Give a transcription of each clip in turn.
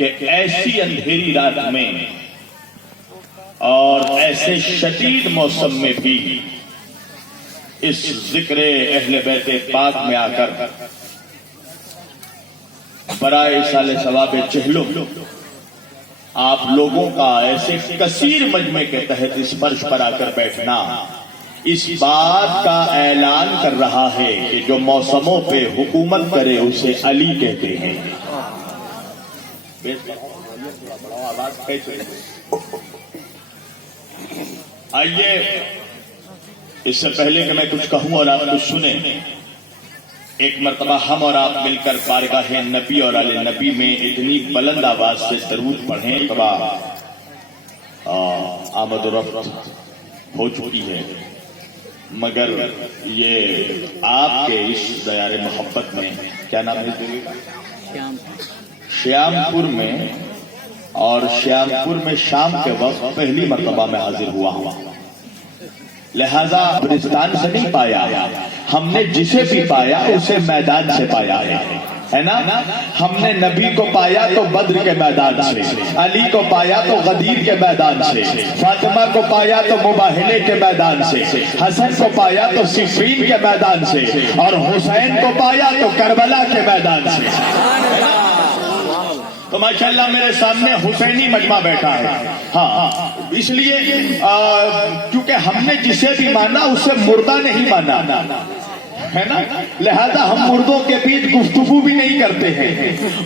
کہ ایسی اندھیری رات میں اور ایسے شدید موسم میں بھی اس ذکر اہل بیت پاک میں آ کر برائے ایصال ثواب چہلم آپ لوگوں کا ایسے کثیر مجمع کے تحت اس فرش پر آ کر بیٹھنا اس بات کا اعلان کر رہا ہے کہ جو موسموں پہ حکومت کرے اسے علی کہتے ہیں. آئیے اس سے پہلے کہ میں کچھ کہوں اور آپ کچھ سنیں، ایک مرتبہ ہم اور آپ مل کر بارگاہ نبی اور آل نبی میں اتنی بلند آواز سے درود پڑھیں. آمد و رفت ہو چکی ہے، مگر یہ آپ کے اس دیار محبت میں کیا نام ہے شیام پور میں، اور شیام پور میں شام کے وقت پہلی مرتبہ میں حاضر ہوا ہوں. لہذا افغانستان سے نہیں پایا، ہم نے جسے بھی پایا اسے میدان سے پایا ہے نا. ہم نے نبی کو پایا تو بدر کے میدان سے، علی کو پایا تو غدیر کے میدان سے، فاطمہ کو پایا تو مباہلے کے میدان سے، حسن کو پایا تو صفین کے میدان سے، اور حسین کو پایا تو کربلا کے میدان سے. تو ماشاءاللہ میرے سامنے حسینی مجمع بیٹھا ہے. ہاں اس لیے کیونکہ ہم نے جسے بھی مانا اسے مردہ نہیں مانا ہے نا، لہذا ہم مردوں کے بیچ گفتگو بھی نہیں کرتے ہیں.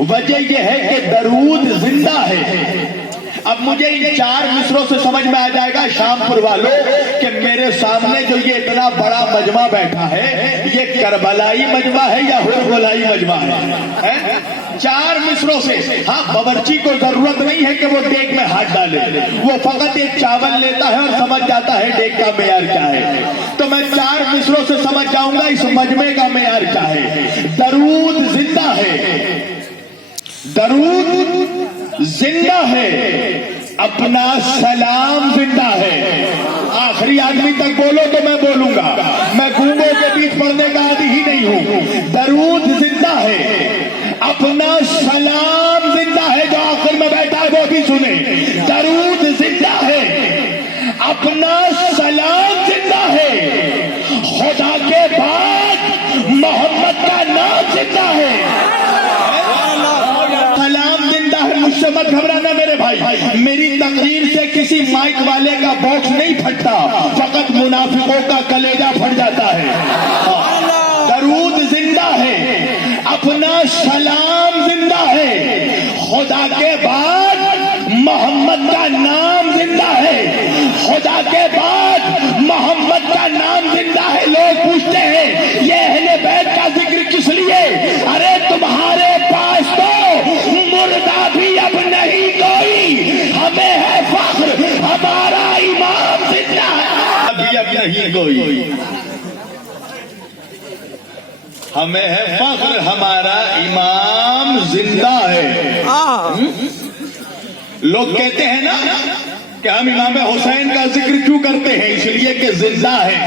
وجہ یہ ہے کہ درود زندہ ہے. اب مجھے ان 4 مصروں سے سمجھ میں آ جائے گا شام پور والوں کہ میرے سامنے جو یہ اتنا بڑا مجمع بیٹھا ہے یہ کربلائی مجمع ہے یا ہربلائی مجمع ہے. 4 مصروں سے. ہاں باورچی کو ضرورت نہیں ہے کہ وہ دیگ میں ہاتھ ڈالے، وہ فقط ایک چاول لیتا ہے اور سمجھ جاتا ہے دیگ کا معیار کیا ہے. تو میں 4 مصروں سے سمجھ جاؤں گا اس مجمع کا معیار کیا ہے. درود زندہ ہے، درود زندہ ہے، اپنا سلام زندہ ہے. آخری آدمی تک بولو تو میں بولوں گا، میں گونگوں کے بیچ پڑھنے کا عادی ہی نہیں ہوں. درود زندہ ہے، اپنا سلام زندہ ہے. جو آخر میں بیٹھا ہے وہ بھی سنے. درود زندہ ہے، اپنا سلام زندہ ہے، خدا کے بعد محمد کا نام زندہ ہے. سلام زندہ ہے. مجھ سے مت گھبرانا میرے بھائی، میری تقریر سے کسی مائک والے کا باکس نہیں پھٹتا، فقط منافقوں کا کلیجہ پھٹ جاتا ہے. درود زندہ ہے، اپنا سلام زندہ ہے، خدا کے بعد محمد کا نام زندہ ہے، خدا کے بعد محمد کا نام زندہ ہے. لوگ پوچھتے ہیں یہ اہل بیت کا ذکر کس لیے؟ ارے تمہارے پاس تو مردہ بھی اب نہیں کوئی، ہمیں ہے فخر ہمارا امام زندہ ہے. ابھی اب نہیں کوئی، ہمیں ہے فخر ہمارا امام زندہ ہے. لوگ کہتے ہیں نا کہ ہم امام حسین کا ذکر کیوں کرتے ہیں؟ اس لیے کہ زندہ ہے.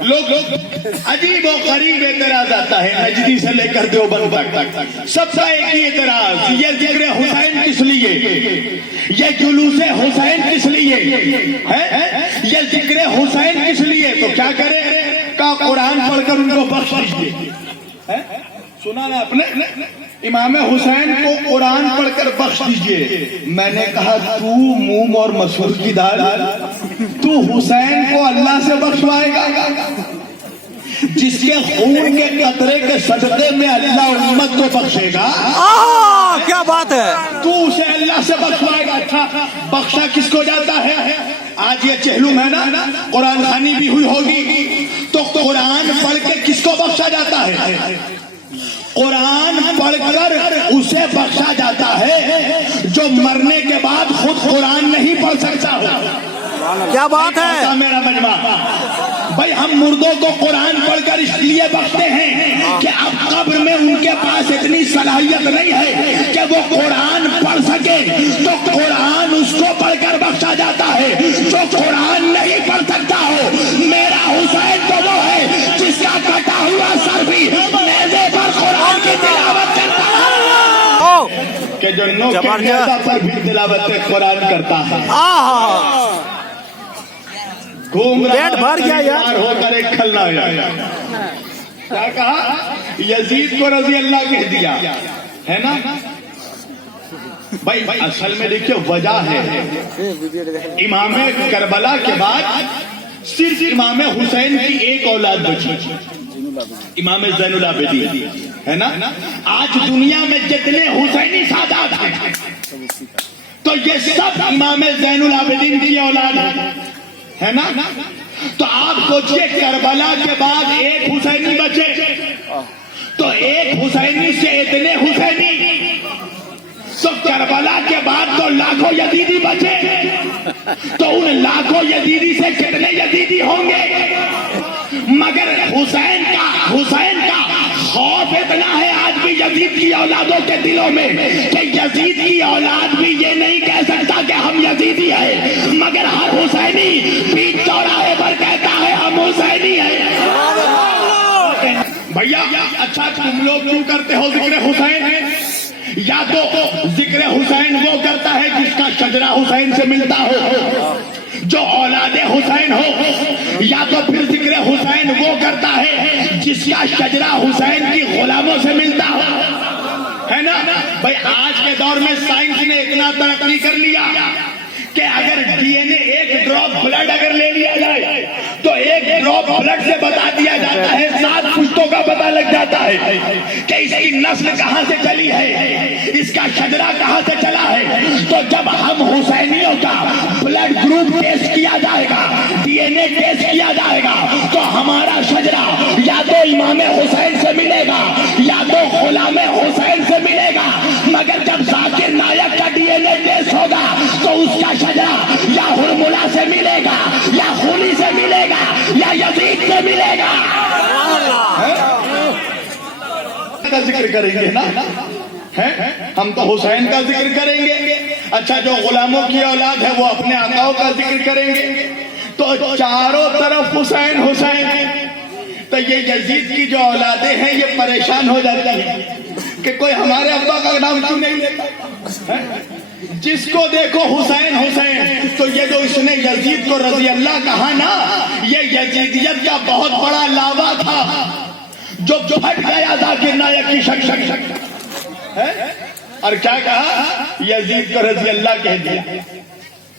لوگ عجیب و غریب اعتراض آتا ہے نجدی سے لے کر دیوبند تک. سب کا ایک ہی اعتراض، یہ ذکر حسین کس لیے، یہ جلوس حسین کس لیے ہے، یہ ذکر حسین کس لیے. تو کیا کرے کا قرآن پڑھ کر ان کو بخش دیجیے. سنا نا آپ نے، امام حسین کو قرآن پڑھ کر بخش دیجیے. میں نے کہا تو موم اور مسور کی دال، تو حسین کو اللہ سے بخشوائے گا؟ جس کے خون کے قطرے کے صدقے میں اللہ امت کو بخشے گا. کیا بات ہے، تو اسے اللہ سے بخشوائے گا. اچھا بخشا کس کو جاتا ہے؟ آج یہ چہلم ہے نا، قرآن خوانی بھی ہوئی ہوگی، تو قرآن پڑھ کے کس کو بخشا جاتا ہے؟ قرآن پڑھ کر اسے بخشا جاتا ہے جو مرنے کے بعد خود قرآن نہیں پڑھ سکتا ہو. کیا بات ہے میرا مجمع. بھائی ہم مردوں کو قرآن پڑھ کر اس لیے بخشتے ہیں کہ اب قبر میں ان کے پاس اتنی صلاحیت نہیں ہے کہ وہ قرآن پڑھ سکے، تو قرآن اس کو پڑھ کر بخشا جاتا ہے جو قرآن نہیں پڑھ سکتا ہو. میرا حسین تو وہ ہے جس کا کٹا ہوا سر بھی نیزے پر قرآن کی تلاوت کرتا ہے. کہ جو نو کے میدہ پر بھی تلاوت قرآن کرتا ہے گھوم رہا ہے ہو کر ایک کھلنا کیا کہا یزید کو رضی اللہ کہہ دیا ہے نا بھائی اصل میں دیکھیے وجہ ہے امام کربلا کے بعد صرف امام حسین کی ایک اولاد بچی امام زین العابدین ہے نا آج دنیا میں جتنے حسینی سادات ہیں تو یہ سب امام زین العابدین کی اولاد ہے نا تو آپ سوچئے کربلا کے بعد ایک حسینی بچے تو ایک حسینی سے اتنے حسینی تو کربلا کے بعد تو لاکھوں یزیدی بچے تو ان لاکھوں یزیدی سے کتنے یزیدی ہوں گے مگر حسین کا خوف اتنا ہے آج بھی یزید کی اولادوں کے دلوں میں کہ یزید کی اولاد بھی یہ نہیں کہہ سکتا کہ ہم یزیدی ہیں مگر ہر حسینی بیچ چوراہے پر کہتا ہے ہم حسینی ہیں بھیا اچھا تم لوگ کیوں کرتے ہو ذکر حسین یا تو ذکر حسین وہ کرتا ہے جس کا شجرہ حسین سے ملتا ہو جو اولاد حسین ہو یا تو پھر ذکر حسین وہ کرتا ہے جس کا شجرہ حسین کی غلاموں سے ملتا ہو ہے نا بھائی آج کے دور میں سائنس نے اتنا ترقی کر لیا کہ اگر ڈی این اے ایک ڈراپ بلڈ اگر لے لیا جائے تو ایک ڈراپ بلڈ سے بتا دیا جاتا ہے 7 پشتوں کا پتہ لگ جاتا ہے کہ اس کی نسل کہاں سے چلی ہے اس کا شجرہ کہاں سے چلا ہے تو جب ہم حسینیوں کا بلڈ گروپ ٹیسٹ کیا جائے گا ڈی این اے ٹیسٹ کیا جائے گا تو ہمارا شجرہ یا تو امام حسین سے ملے گا یا تو غلام حسین سے ملے گا مگر جب ذاکر نائک کا ڈی این اے ٹیسٹ ہوگا تو اس کا شجرہ یا ہرملا سے ملے گا یا خولی سے ملے گا یا یزید سے ملے گا کا ذکر کریں گے نا ہم تو حسین کا ذکر کریں گے اچھا جو غلاموں کی اولاد ہے وہ اپنے آقاؤں کا ذکر کریں گے تو چاروں طرف حسین حسین تو یہ یزید کی جو اولادیں ہیں یہ پریشان ہو جاتی ہیں کہ کوئی ہمارے ابا کا نام کیوں نہیں لیتا جس کو دیکھو حسین حسین تو یہ جو اس نے یزید کو رضی اللہ کہا نا یہ یزیدیت کا بہت بڑا لاوا تھا جو پھٹ گیا ذاکر نائک کی شک شک شک اور کیا کہا یزید کو رضی اللہ کہہ دیا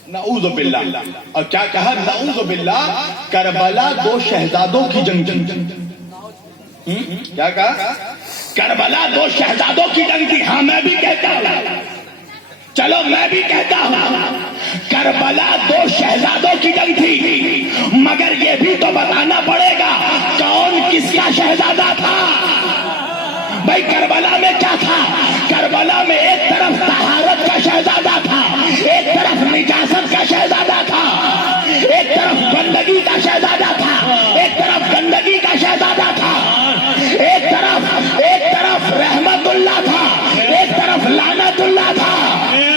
نعوذ باللہ اور کیا کہا نعوذ باللہ کربلا 2 شہزادوں کی جنگ کیا کہا کربلا 2 شہزادوں کی جنگ تھی ہاں میں بھی کہتا ہوں چلو میں بھی کہتا ہوں کربلا 2 شہزادوں کی جنگ تھی مگر یہ بھی تو بتانا پڑے گا کون کس کا شہزادہ تھا بھائی کربلا میں کیا تھا کربلا میں ایک طرف طہارت کا شہزادہ تھا ایک طرف نجاست کا شہزادہ تھا ایک طرف گندگی کا شہزادہ تھا ایک طرف گندگی کا شہزادہ تھا ایک طرف رحمت اللہ تھا ایک طرف لعنت اللہ تھا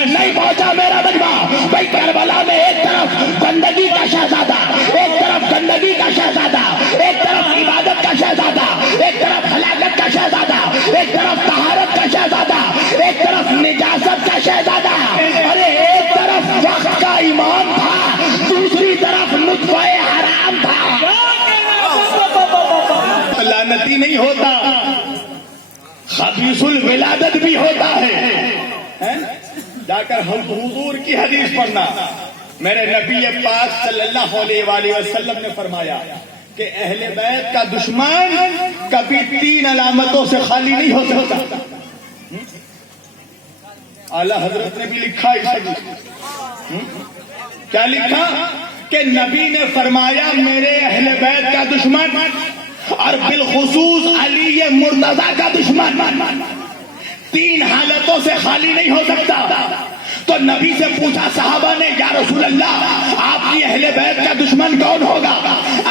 نہیں پہنچا میرا مجمع بھائی کربلا میں ایک طرف گندگی کا شہزادہ ایک طرف گندگی کا شہزادہ ایک طرف عبادت کا شہزادہ ایک طرف ہلاکت کا شہزادہ ایک طرف طہارت کا شہزادہ ایک طرف نجاست کا شہزادہ ارے ایک طرف وقت کا امام تھا دوسری طرف نطفہ حرام تھا لعنتی نہیں ہوتا خبیث الولادت بھی ہوتا ہے جا کر ہم حضور کی حدیث پڑھنا میرے نبی پاک صلی اللہ علیہ وآلہ وسلم نے فرمایا کہ اہل بیت کا دشمن کبھی 3 علامتوں سے خالی نہیں ہو سکتا اعلیٰ حضرت نے بھی لکھا اس حدیث کیا لکھا کہ نبی نے فرمایا میرے اہل بیت کا دشمن اور بالخصوص علی مرتضیٰ کا دشمن 3 حالتوں سے خالی نہیں ہو سکتا تو نبی سے پوچھا صحابہ نے یا رسول اللہ آپ کی اہل بیت کا دشمن کون ہوگا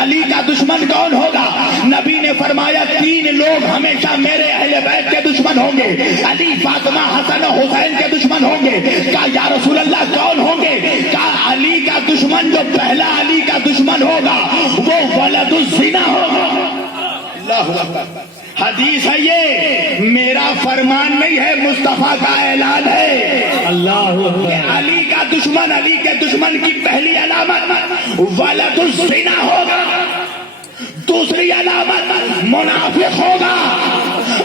علی کا دشمن کون ہوگا نبی نے فرمایا 3 لوگ ہمیشہ میرے اہل بیت کے دشمن ہوں گے علی فاطمہ حسن و حسین کے دشمن ہوں گے کہا یا رسول اللہ کون ہوں گے کہا علی کا دشمن جو پہلا علی کا دشمن ہوگا وہ ولد الزنا ہوگا اللہ اکبر. حدیث ہے یہ، میرا فرمان نہیں ہے، مصطفیٰ کا اعلان ہے. اللہ علی کا دشمن، علی کے دشمن کی پہلی علامت ولد الزنا ہوگا، دوسری علامت منافق ہوگا،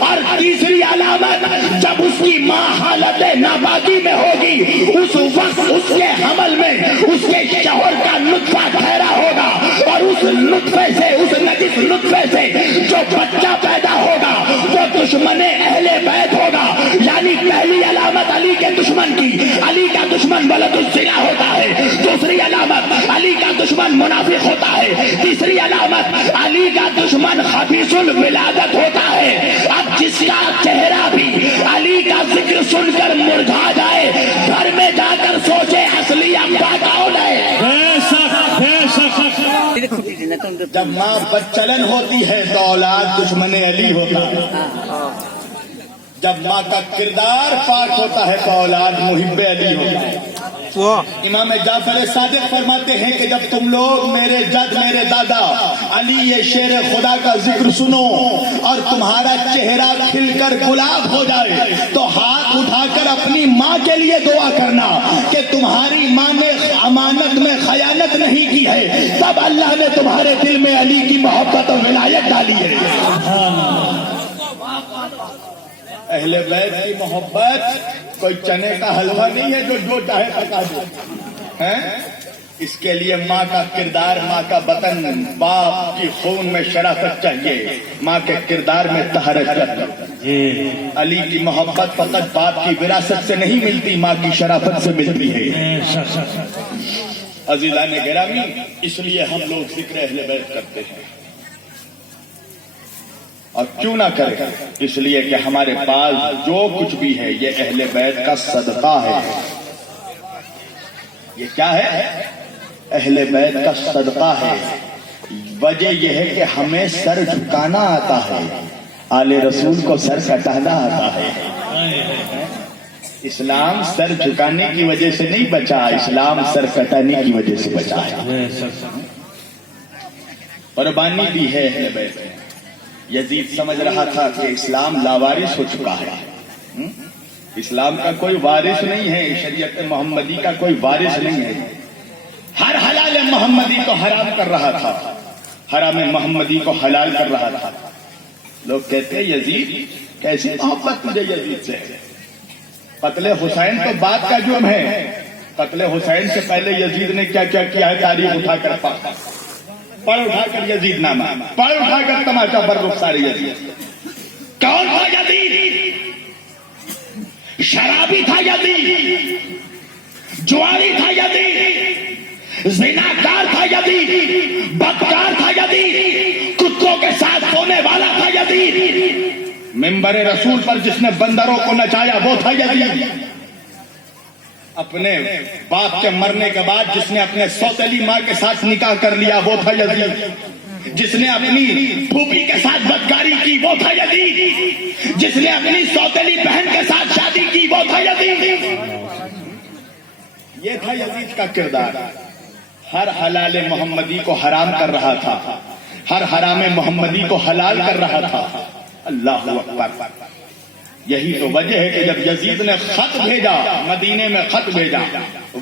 اور تیسری علامت جب اس کی ماں حالت ناپاکی میں ہوگی، اس وقت اس کے حمل میں اس کے شوہر کا نطفہ ٹھہرا ہوگا، اور اس نطفے سے، اس نجس نطفے سے جو بچہ پیدا ہوگا وہ دشمن اہل بیت ہوگا. یعنی پہلی علامت علی کے دشمن کی، علی کا دشمن ولد الزنا ہوتا ہے. دوسری علامت علی کا دشمن منافق ہوتا ہے. تیسری علامت علی کا دشمن خبیث الولادت ہوتا ہے. اب جس کا چہرہ بھی علی کا ذکر سن کر مرجھا جائے، گھر میں جا کر سوچے اصلی ابا کون ہے. جب ماں بدچلن ہوتی ہے تو اولاد دشمن علی ہوتا ہے. جب ماں کا کردار پاک ہوتا ہے تو اولاد محب علی ہوتا ہے. امام جعفر صادق فرماتے ہیں کہ جب تم لوگ میرے جد، میرے دادا علی یہ شیر خدا کا ذکر سنو اور تمہارا چہرہ کھل کر گلاب ہو جائے تو ہاتھ اٹھا کر اپنی ماں کے لیے دعا کرنا کہ تمہاری ماں نے امانت میں خیانت نہیں کی ہے، تب اللہ نے تمہارے دل میں علی کی محبت اور ولایت ڈالی ہے. اہل بیت کی محبت کوئی چنے کا حلوہ نہیں ہے جو چاہے پکا دے. اس کے لیے ماں کا کردار، ماں کا بطن، باپ کی خون میں شرافت چاہیے، ماں کے کردار میں طہارت چاہیے. علی کی محبت فقط باپ کی وراثت سے نہیں ملتی، ماں کی شرافت سے ملتی ہے. عزیزان گرامی، اس لیے ہم لوگ ذکر اہل بیت کرتے ہیں، اور کیوں نہ کریں؟ اس لیے کہ ہمارے پاس جو کچھ بھی ہے یہ اہل بیت کا صدقہ ہے. یہ کیا ہے؟ اہل بیت کا صدقہ ہے. وجہ یہ ہے کہ ہمیں سر جھکانا آتا ہے، آل رسول کو سر کٹانا آتا ہے. اسلام سر جھکانے کی وجہ سے نہیں بچا، اسلام سر کٹانے کی وجہ سے بچا ہے. قربانی بھی ہے اہل بیت. یزید سمجھ رہا تھا کہ اسلام لاوارث ہو چکا ہے، اسلام کا کوئی وارث نہیں ہے، شریعت محمدی کا کوئی وارث نہیں ہے. ہر حلال محمدی کو حرام کر رہا تھا، حرام محمدی کو حلال کر رہا تھا. لوگ کہتے ہیں یزید کیسی محبت تجھے یزید سے؟ قتل حسین تو بات کا جرم ہے، قتل حسین سے پہلے یزید نے کیا کیا کیا ہے تاریخ اٹھا کر پڑھ اٹھا کر یزید نامہ، پڑھ اٹھا کر تماشا پر رخسار یزید. کون تھا یزید؟ شرابی تھا یزید، جواری تھا یزید، زناکار تھا یزید، بدکار تھا یزید، کتوں کے ساتھ سونے والا تھا یزید، ممبر رسول پر جس نے بندروں کو نچایا وہ تھا یزید، اپنے باپ کے مرنے کے بعد جس نے اپنے سوتیلی ماں کے ساتھ نکاح کر لیا وہ تھا یزید، جس نے اپنی پھوپھی کے ساتھ بدکاری کی وہ تھا یزید، جس نے اپنی سوتیلی بہن کے ساتھ شادی کی وہ تھا یزید. یہ تھا یزید کا کردار. ہر حلال محمدی کو حرام کر رہا تھا، ہر حرام محمدی کو حلال کر رہا تھا. اللہ اکبر. یہی تو وجہ ہے کہ جب یزید نے خط بھیجا، مدینے میں خط بھیجا،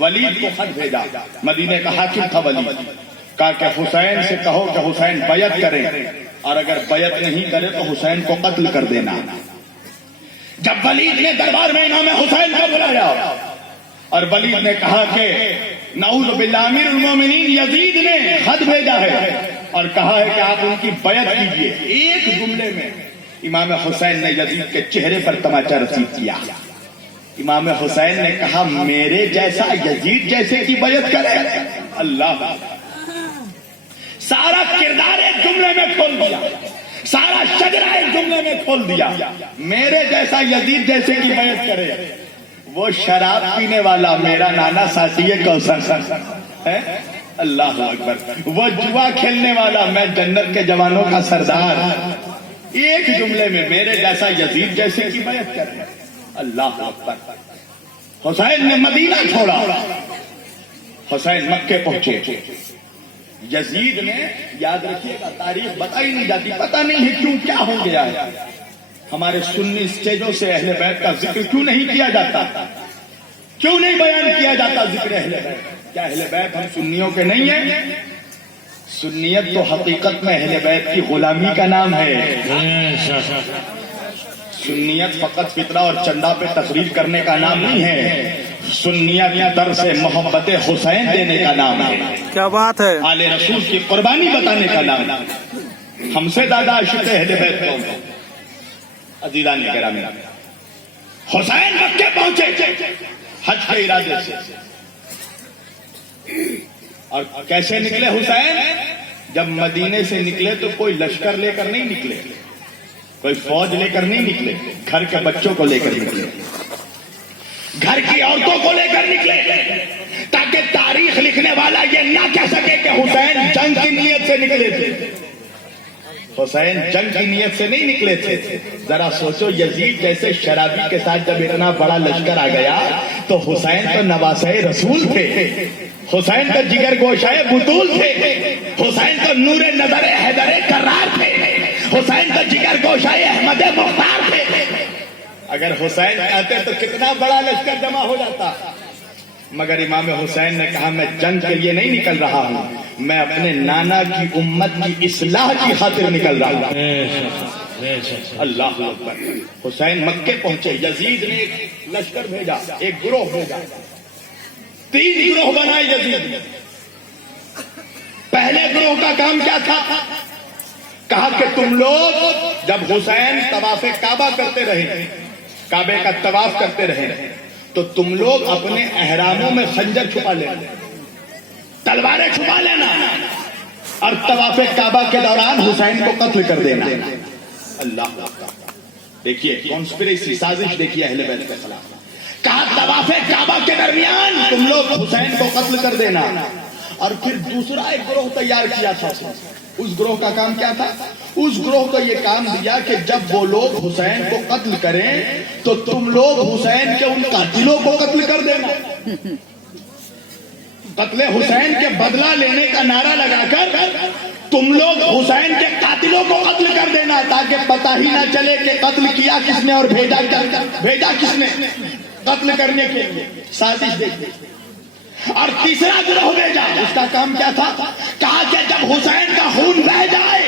ولید کو خط بھیجا، مدینے کا حاکم تھا ولید، کہا کہ حسین سے کہو کہ حسین بیعت کرے، اور اگر بیعت نہیں کرے تو حسین کو قتل کر دینا. جب ولید نے دربار میں امام حسین کو بلایا اور ولید نے کہا کہ نعوذ باللہ امیر المومنین یزید نے خط بھیجا ہے اور کہا ہے کہ آپ ان کی بیعت کیجیے، ایک جملے میں امام حسین نے یزید کے چہرے پر تماچا رسید کیا. امام حسین نے کہا میرے جیسا یزید جیسے کی بیعت کرے. اللہ، سارا کردار ایک جملے میں کھول دیا، سارا شجرہ ایک جملے میں کھول دیا. میرے جیسا یزید جیسے کی بیعت کرے. وہ شراب پینے والا میرا نانا ساتھی کوثر ہے. اللہ اکبر. وہ جوا کھیلنے والا میں جنت کے جوانوں کا سردار. ایک جملے میں میرے جیسا یزید جیسے کی بیعت کرے. اللہ اکبر. حسین نے مدینہ چھوڑا، حسین مکے پہنچے. یزید نے، یاد رکھیے گا، تاریخ بتائی نہیں جاتی، پتہ نہیں ہے کیوں کیا ہو گیا ہے. ہمارے سنی اسٹیجوں سے اہل بیت کا ذکر کیوں نہیں کیا جاتا؟ کیوں نہیں بیان کیا جاتا ذکر اہل بیت؟ کیا اہل بیت ہم سنیوں کے نہیں ہیں؟ سنیت تو حقیقت میں اہل بیت کی غلامی کا نام ہے. سنیت فقط فطرہ اور چندہ پہ تقریر کرنے کا نام نہیں ہے. سنیت در سے محبت حسین دینے کا نام ہے. کیا بات ہے. آل رسول کی قربانی بتانے کا نام ہے. ہم سے زیادہ عاشق اہل بیت کون ہے؟ عزیزان گرامی، حسین مکے پہنچے حج کے ارادے سے، اور کیسے نکلے حسین؟ جب مدینے سے نکلے تو کوئی لشکر لے کر نہیں نکلے، کوئی فوج لے کر نہیں نکلے، گھر کے بچوں کو لے کر نکلے، گھر کی عورتوں کو لے کر نکلے، تاکہ تاریخ لکھنے والا یہ نہ کہہ سکے کہ حسین جنگ کی نیت سے نکلے تھے. حسین جنگ کی نیت سے نہیں نکلے تھے. ذرا سوچو، یزید جیسے شرابی کے ساتھ جب اتنا بڑا لشکر آ گیا تو حسین تو نواسہ رسول تھے، حسین تو جگر گوشہ بطول تھے، حسین تو نور نظر حیدر کرار تھے، حسین تو جگر گوشہ احمد مختار تھے. اگر حسین آتے تو کتنا بڑا لشکر جمع ہو جاتا. مگر امام حسین نے کہا میں جنگ کے لیے نہیں نکل رہا ہوں، میں اپنے نانا کی امت کی اصلاح کی خاطر نکل رہا ہوں. اللہ اکبر. حسین مکے پہنچے، یزید نے ایک لشکر بھیجا، ایک گروہ بھیجا، 3 گروہ بنائے یزید نے. پہلے گروہ کا کام کیا تھا؟ کہا کہ تم لوگ جب حسین طواف کعبہ کرتے رہے، کعبے کا طواف کرتے رہے، تو تم لوگ اپنے احراموں میں خنجر چھپا لینا، تلواریں چھپا لینا، اور طواف کعبہ کے دوران حسین کو قتل کر دینا. اللہ دیکھیے کانسپریسی، سازش دیکھیے اہل بیت کے خلاف. کہا طواف کعبہ کے درمیان تم لوگ حسین کو قتل کر دینا. اور پھر دوسرا ایک گروہ تیار کیا تھا. اس گروہ کا کام کیا تھا؟ اس گروہ کو یہ کام دیا کہ جب وہ لوگ حسین کو قتل کریں تو تم لوگ حسین کے ان قاتلوں کو قتل کر دینا. قتل حسین کے بدلہ لینے کا نعرہ لگا کر تم لوگ حسین کے قاتلوں کو قتل کر دینا، تاکہ پتہ ہی نہ چلے کہ قتل کیا کس نے اور بھیجا کس نے قتل کرنے کے لیے. سازش دیکھیے. اور تیسرا گروہ بھیجا، اس کا کام کیا تھا؟ کہا کہ جب حسین کا خون بہہ جائے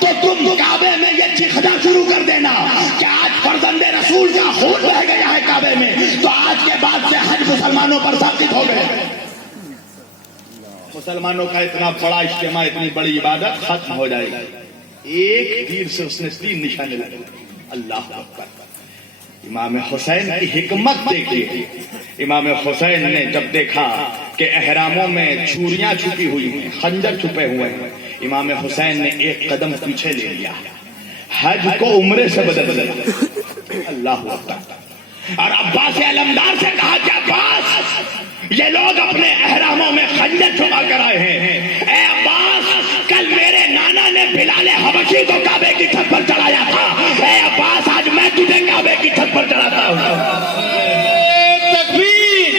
تو تم کعبے میں یہ چیخنا شروع کر دینا کہ آج فرزند رسول کا خون بہہ گیا ہے کعبے میں، تو آج کے بعد سے حج مسلمانوں پر ثابت ہو گئے. مسلمانوں کا اتنا بڑا اجتماع، اتنی بڑی عبادت ختم ہو جائے گی. ایک تیر سے اس نے 3 نشانے لگے. اللہ اکبر. امام حسین کی حکمت دیکھیے. امام حسین نے جب دیکھا کہ احراموں میں چھریاں چھپی ہوئی ہیں، خنجر چھپے ہوئے ہیں، امام حسین نے ایک قدم پیچھے لے لیا، حج کو عمرے سے بدل دیا. اللہ اکبر. اور عباس علمدار سے کہا کہ عباس، یہ لوگ اپنے احراموں میں خنجر چھپا کر آئے ہیں. اے عباس، کل میرے نانا نے بلال حبشی کو کعبے کی چھت پر چڑھایا تھا. اے عباس، آج میں تجھے کعبے کی چھت پر چڑھاتا ہوں. تکبیر،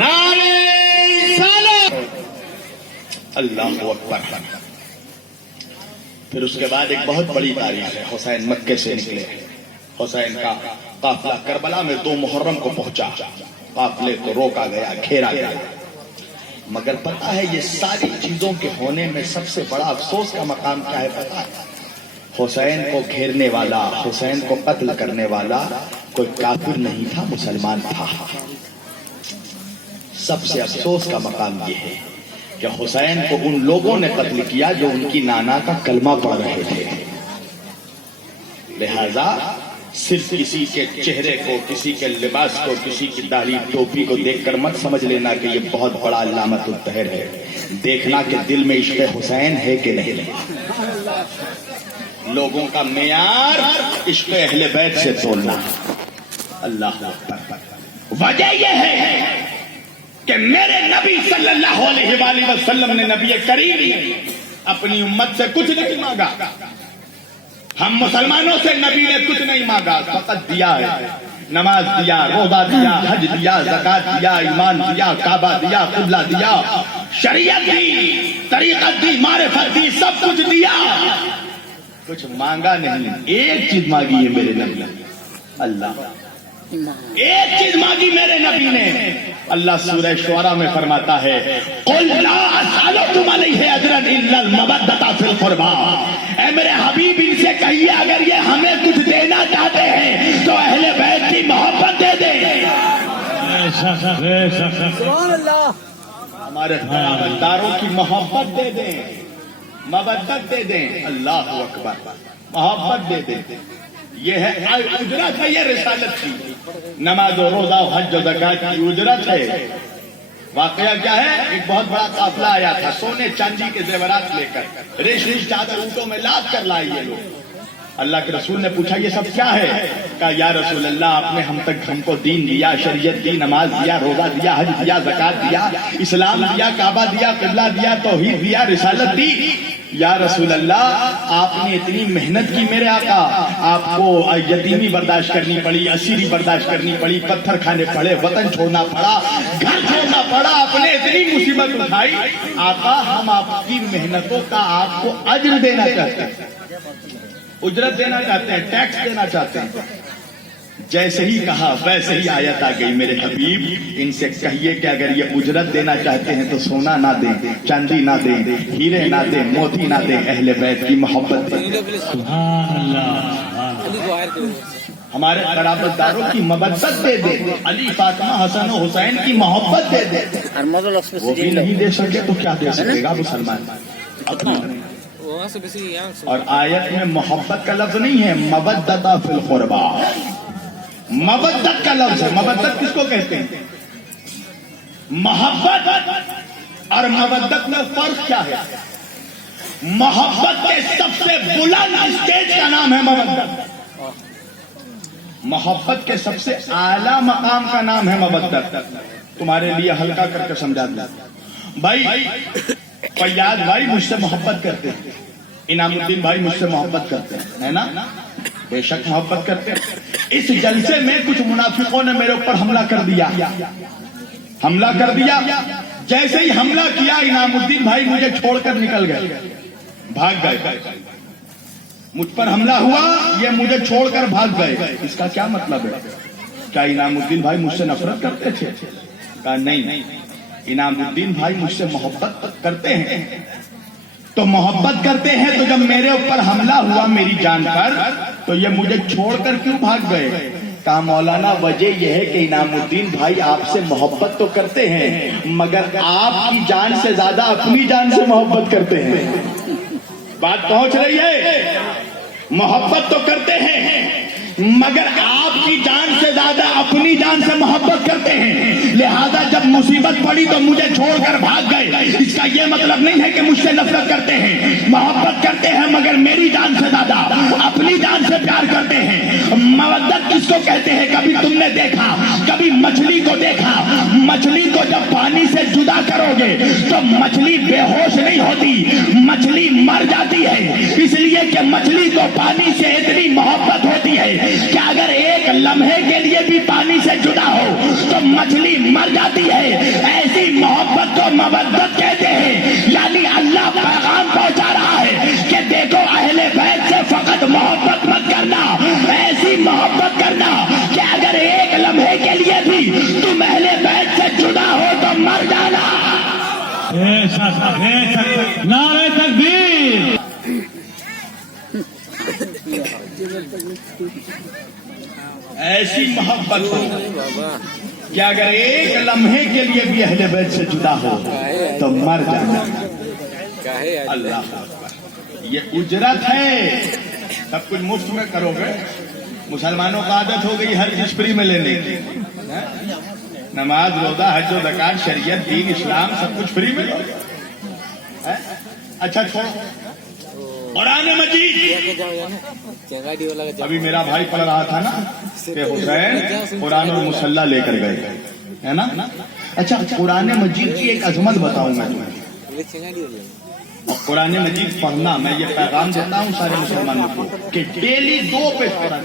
نعرہ رسالت. اللہ اکبر. پھر اس کے بعد ایک بہت بڑی تاریخ ہے. حسین مکے سے نکلے، حسین کا قافلہ کربلا میں 2 محرم کو پہنچا. قافلے کو روکا گیا، گھیرا گیا. مگر پتہ ہے یہ ساری چیزوں کے ہونے میں سب سے بڑا افسوس کا مقام کیا ہے پتہ ہے؟ حسین کو گھیرنے والا، حسین کو قتل کرنے والا کوئی کافر نہیں تھا، مسلمان تھا. سب سے افسوس کا مقام یہ ہے کہ حسین کو ان لوگوں نے قتل کیا جو ان کی نانا کا کلمہ پڑھ رہے تھے. لہذا صرف کسی کے چہرے کو، کسی کے لباس کو، کسی کی داڑھی ٹوپی کو دیکھ کر مت سمجھ لینا کہ یہ بہت بڑا علامت الطہر ہے. دیکھنا کہ دل میں عشق حسین ہے کہ نہیں. لوگوں کا معیار عشق اہل بیت سے تولنا. اللہ اکبر. وجہ یہ ہے کہ میرے نبی صلی اللہ علیہ وآلہ وسلم نے، نبی کریم، اپنی امت سے کچھ نہیں مانگا. ہم مسلمانوں سے نبی نے کچھ نہیں مانگا، فقط دیا ہے. نماز دیا، روزہ دیا، حج دیا، زکات دیا، ایمان دیا، کعبہ دیا، قبلہ دیا، شریعت دی، طریقت دی، معرفت دی، سب کچھ دیا، کچھ مانگا نہیں. ایک چیز مانگی ہے میرے نبی نے، اللہ ایک چیز مانگی میرے نبی نے. اللہ سورہ شعراء میں فرماتا ہے قُلْ لَا أَسْأَلُكُمْ عَلَيْهِ أَجْرًا إِلَّا الْمَوَدَّةَ فِي الْقُرْبَىٰ. اے میرے حبیب ان سے کہیے اگر یہ ہمیں کچھ دینا چاہتے ہیں تو اہل بیت کی محبت دے دیں. سبحان اللہ. ہمارے قرابتداروں کی محبت دے دیں، مودت دے دیں. اللہ اکبر، محبت دے دیں. یہ ہے اجرت ہے، یہ رسالت کی. نماز و روزہ و حج و زکات کی اجرت ہے. واقعہ کیا ہے؟ ایک بہت بڑا قافلہ آیا تھا سونے چاندی کے زیورات لے کر، ریشمی چادر اونٹوں میں لاد کر لائے یہ لوگ. اللہ کے رسول نے پوچھا یہ سب کیا ہے؟ کہا یا رسول اللہ آپ نے ہم کو دین دیا، شریعت دی، نماز دیا، روزہ دیا، حج دیا، زکات دیا، اسلام دیا، کعبہ دیا، قبلہ دیا، توحید دیا، رسالت دی. یا رسول اللہ آپ نے اتنی محنت کی میرے آقا، آپ کو یتیمی برداشت کرنی پڑی، اسیری برداشت کرنی پڑی، پتھر کھانے پڑے، وطن چھوڑنا پڑا، گھر چھوڑنا پڑا، آپ نے اتنی مصیبت اٹھائی. آقا ہم آپ کی محنتوں کا آپ کو اجر دینا چاہتے ہیں، اجرت دینا چاہتے ہیں، ٹیکس دینا چاہتے ہیں. جیسے ہی کہا ویسے ہی آیت آ گئی میرے حبیب ان سے کہیے کہ اگر یہ اجرت دینا چاہتے ہیں تو سونا نہ دیں، چاندی نہ دیں، ہیرے نہ دیں، موتی نہ دیں، اہل بیت کی محبت دیں. سبحان اللہ. ہمارے قرابتداروں کی مودت دے دیں، علی فاطمہ حسن و حسین کی محبت دے دیں. وہ بھی نہیں دے سکے تو کیا دے سکے گا مسلمان. اور آیت میں محبت کا لفظ نہیں ہے، مودۃ فی القربیٰ، مودت کا لفظ ہے. مودت کس کو کہتے ہیں؟ محبت اور مودت میں فرق کیا ہے؟ محبت کے سب سے بلند اسٹیج کا نام ہے مودت، محبت کے سب سے اعلیٰ مقام کا نام ہے مودت. تمہارے لیے ہلکا کر کے سمجھا دیا بھائی. فیاض بھائی مجھ سے محبت کرتے ہیں، انعام الدین بھائی مجھ سے محبت کرتے ہیں، ہے نا؟ بے شک محبت کرتے ہیں. اس جلسے میں کچھ منافقوں نے میرے اوپر حملہ کر دیا. جیسے ہی حملہ کیا انعام الدین بھائی مجھے چھوڑ کر نکل گئے، بھاگ گئے. مجھ پر حملہ ہوا، یہ مجھے چھوڑ کر بھاگ گئے. اس کا کیا مطلب ہے؟ کیا انعام الدین بھائی مجھ سے نفرت کرتے تھے؟ کہا نہیں، انعام الدین بھائی مجھ سے محبت کرتے ہیں. تو محبت کرتے ہیں تو جب میرے اوپر حملہ ہوا میری جان پر تو یہ مجھے چھوڑ کر کیوں بھاگ گئے؟ کہا مولانا وجہ یہ ہے کہ انعام الدین بھائی آپ سے محبت تو کرتے ہیں مگر آپ کی جان سے زیادہ اپنی جان سے محبت کرتے ہیں. بات پہنچ رہی ہے؟ محبت تو کرتے ہیں مگر آپ کی جان سے زیادہ اپنی جان سے محبت کرتے ہیں، لہذا جب مصیبت پڑی تو مجھے چھوڑ کر بھاگ گئے. اس کا یہ مطلب نہیں ہے کہ مجھ سے نفرت کرتے ہیں، محبت کرتے ہیں مگر میری جان سے زیادہ اپنی جان سے پیار کرتے ہیں. مودت کس کو کہتے ہیں؟ کبھی تم نے دیکھا، کبھی مچھلی کو دیکھا، مچھلی کو جب پانی سے جدا کرو گے تو مچھلی بے ہوش نہیں ہوتی، مچھلی مر جاتی ہے. اس لیے کہ مچھلی کو پانی سے اتنی محبت ہوتی ہے کہ اگر ایک لمحے کے لیے بھی پانی سے جدا ہو تو مچھلی مر جاتی ہے. ایسی محبت کو مودت کہتے ہیں. یعنی اللہ پیغام پہنچا رہا ہے کہ دیکھو اہل بیت سے فقط محبت مت کرنا، ایسی محبت کرنا کہ اگر ایک لمحے کے لیے بھی تم اہل بیت سے جدا ہو تو مر جانا. نعرہ تکبیر. ایسی محبت ہو کہ اگر ایک لمحے کے لیے بھی اہل بیت سے جدا ہو تو مر جانا. اللہ یہ اجرت ہے. سب کچھ مفت میں کرو گے. مسلمانوں کا عادت ہو گئی ہر چیز فری میں لینے کی. نماز، روزہ، حج و زکات، شریعت، دین، اسلام سب کچھ فری میں لو. اچھا چھوڑو قرآن مجید. ابھی میرا بھائی پڑھ رہا تھا نا کہ حسین قرآن اور مصلی لے کر گئے، ہے نا؟ اچھا قرآن مجید کی ایک عظمت بتاؤں میں تمہیں. قرآن مجید پڑھنا، میں یہ پیغام دیتا ہوں سارے مسلمانوں کو کہ ڈیلی 2 پیج قرآن.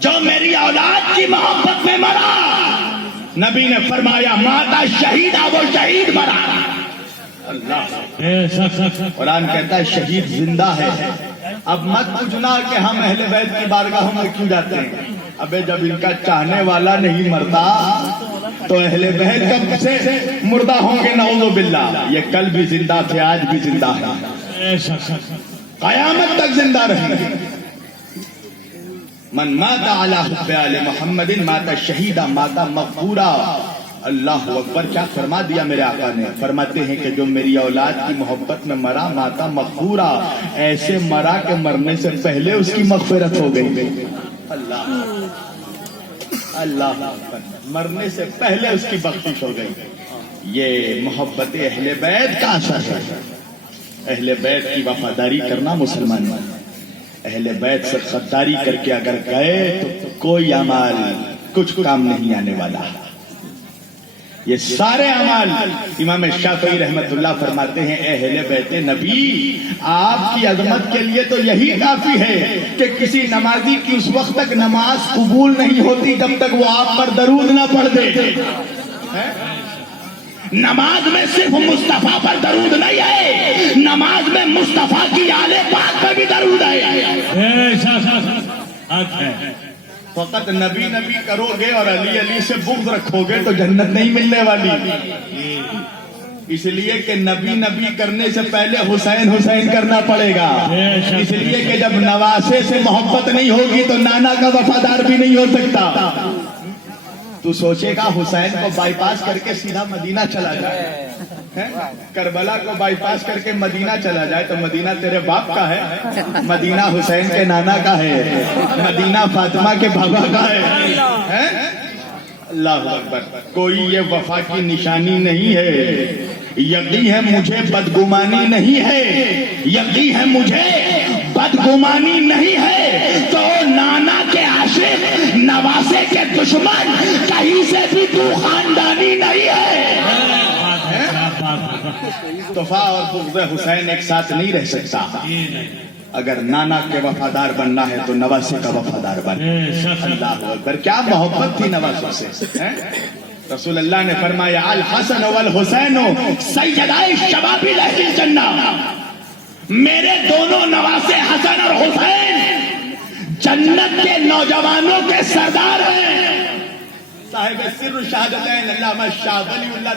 جو میری اولاد کی محبت میں مرا، نبی نے فرمایا ماتا شہیدہ، وہ شہید مرا۔ اللہ قرآن کہتا ہے شہید زندہ ہے۔ اب مت پوچھنا کہ ہم اہل بیت کی بارگاہوں میں کیوں جاتے ہیں۔ ابے جب ان کا چاہنے والا نہیں مرتا تو اہل بیت کب سے مردہ ہوں گے؟ نعوذ باللہ۔ یہ کل بھی زندہ تھے، آج بھی زندہ ہے، قیامت تک زندہ رہیں گے۔ من مات علی حب آل محمد مات شہیدہ مات مغفورا۔ اللہ اکبر، کیا فرما دیا میرے آقا نے۔ فرماتے ہیں کہ جو میری اولاد کی محبت میں مرا ماتا مغفورا، ایسے مرا کہ مرنے سے پہلے اس کی مغفرت ہو گئی۔ اللہ اللہ اکبر، مرنے سے پہلے اس کی بخشش ہو گئی۔ یہ محبت اہل بیت کا اثر ہے۔ اہل بیت کی وفاداری کرنا مسلمان، اہل بیت سے غداری کر کے اگر گئے تو کوئی اعمال کچھ کام نہیں آنے والا۔ یہ سارے اعمال، امام شافعی رحمت اللہ فرماتے ہیں اہل بیت نبی آپ کی عظمت کے لیے تو یہی کافی ہے کہ کسی نمازی کی اس وقت تک نماز قبول نہیں ہوتی جب تک وہ آپ پر درود نہ پڑھ دے۔ نماز میں صرف مصطفیٰ پر درود نہیں ہے، نماز میں مصطفیٰ کی آل پاک پر بھی درود ہے۔ فقط نبی نبی کرو گے اور علی علی سے بغض رکھو گے تو جنت نہیں ملنے والی۔ اس لیے کہ نبی نبی کرنے سے پہلے حسین حسین کرنا پڑے گا۔ اس لیے کہ جب نواسے سے محبت نہیں ہوگی تو نانا کا وفادار بھی نہیں ہو سکتا۔ تو سوچے گا حسین کو بائی پاس کر کے سیدھا مدینہ چلا جائے، کربلا کو بائی پاس کر کے مدینہ چلا جائے تو مدینہ تیرے باپ کا ہے، مدینہ حسین کے نانا کا ہے، مدینہ فاطمہ کے بابا کا ہے۔ اللہ اکبر، کوئی یہ وفا کی نشانی نہیں ہے۔ یقین ہے مجھے بدگمانی نہیں ہے، یقین ہے مجھے بدگمانی نہیں ہے، تو نانا کے عاشق نواسے کے دشمن کہیں سے بھی تو خاندانی نہیں ہے۔ مصطفیٰ اور بغض حسین ایک ساتھ نہیں رہ سکتا۔ اگر نانا کے وفادار بننا ہے تو نواسے کا وفادار بن۔ اللہ اکبر، کیا محبت تھی نواسوں سے۔ رسول اللہ نے فرمایا الحسن والحسین سیدائی شباب اہل الجنہ، میرے دونوں نواسے حسن اور حسین جنت کے نوجوانوں کے سردار ہیں۔ صاحب سر شہادتین علامہ شاہ ولی اللہ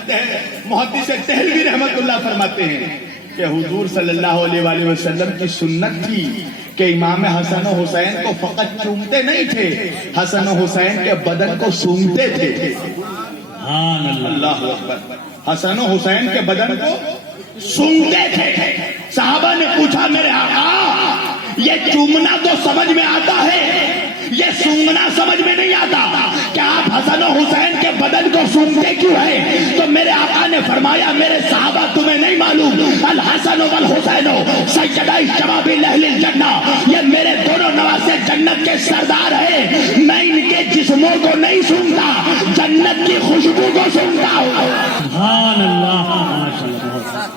محدث دہلوی رحمت اللہ فرماتے ہیں کہ حضور صلی اللہ علیہ وآلہ وسلم کی سنت تھی کہ امام حسن و حسین کو فقط چومتے نہیں تھے، حسن و حسین کے بدن کو سونگھتے تھے۔ اللہ اکبر، حسن و حسین کے بدن کو سونگھتے تھے۔ صحابہ نے پوچھا میرے آقا یہ چومنا تو سمجھ میں آتا ہے، یہ سونگنا سمجھ میں نہیں آتا، کہ آپ حسن و حسین کے بدن کو سونگتے کیوں ہیں؟ تو میرے آقا نے فرمایا میرے صحابہ تمہیں نہیں معلوم، الحسن والحسین سیدائی شباب اہل الجنہ، یہ میرے دونوں نواسے جنت کے سردار ہیں۔ میں ان کے جسموں کو نہیں سونگتا، جنت کی خوشبو کو سونگتا ہوں۔ سبحان اللہ،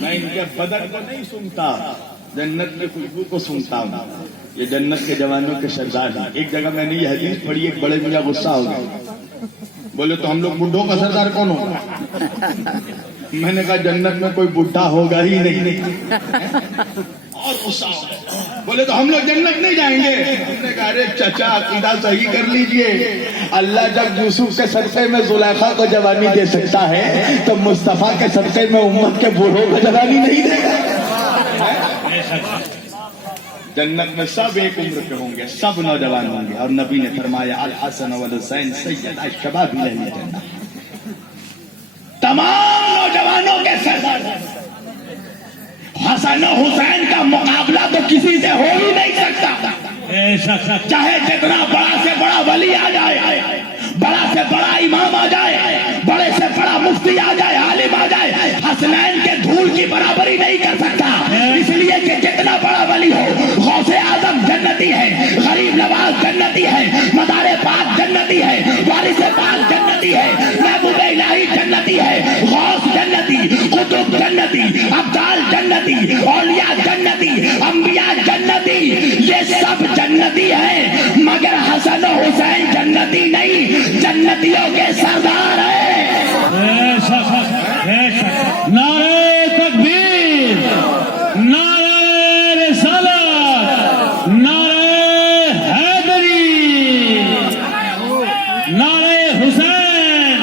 میں ان کے بدن کو نہیں سونگتا، جنت کی خوشبو کو سونگتا ہوں۔ یہ جنت کے جوانوں کے سردار ہیں۔ ایک جگہ میں نے یہ حدیث پڑھی، ایک بڑے میاں غصہ ہو گئے، بولے تو ہم لوگ بڈھوں کا سردار کون ہوگا؟ میں نے کہا جنت میں کوئی بڈھا ہوگا ہی نہیں۔ اور غصہ ہو گئے، بولے تو ہم لوگ جنت نہیں جائیں گے۔ ہم نے کہا ارے چچا عقیدہ صحیح کر لیجئے، اللہ جب یوسف کے صدقے میں زلیخا کو جوانی دے سکتا ہے تو مصطفیٰ کے صدقے میں امت کے بوڑھوں کو جوانی نہیں دے گا۔ جنت میں سب ایک عمر کے ہوں گے، سب نوجوان ہوں گے، اور نبی نے فرمایا الحسن والحسین سیدائی شباب اہل الجنہ، تمام نوجوانوں کے سردار۔ حسن و حسین کا مقابلہ تو کسی سے ہو ہی نہیں سکتا، چاہے جتنا بڑا سے بڑا ولی آ جائے، بڑا سے بڑا امام آ جائے، بڑے سے بڑا مفتی آ جائے، عالم آ جائے، حسنین کے دھول کی برابری نہیں کر سکتا۔ اس لیے کہ جتنا بڑا ولی ہو، غوث اعظم جنتی ہے، غریب نواز جنتی ہے، مدار پاک جنتی ہے، وارث پاک جنتی ہے، محبوب الہی جنتی ہے، غوث جنتی، قطب جنتی، ابدال جنتی، اولیاء جنتی، انبیاء جنتی، یہ سب جنتی ہیں، مگر حسن و حسین جنتی نہیں، جنتیوں کے سردار ہیں۔ بے شک بے شک، نعرہ تکبیر، نعرہ رسالت، نعرہ حیدری، نعرہ حسین،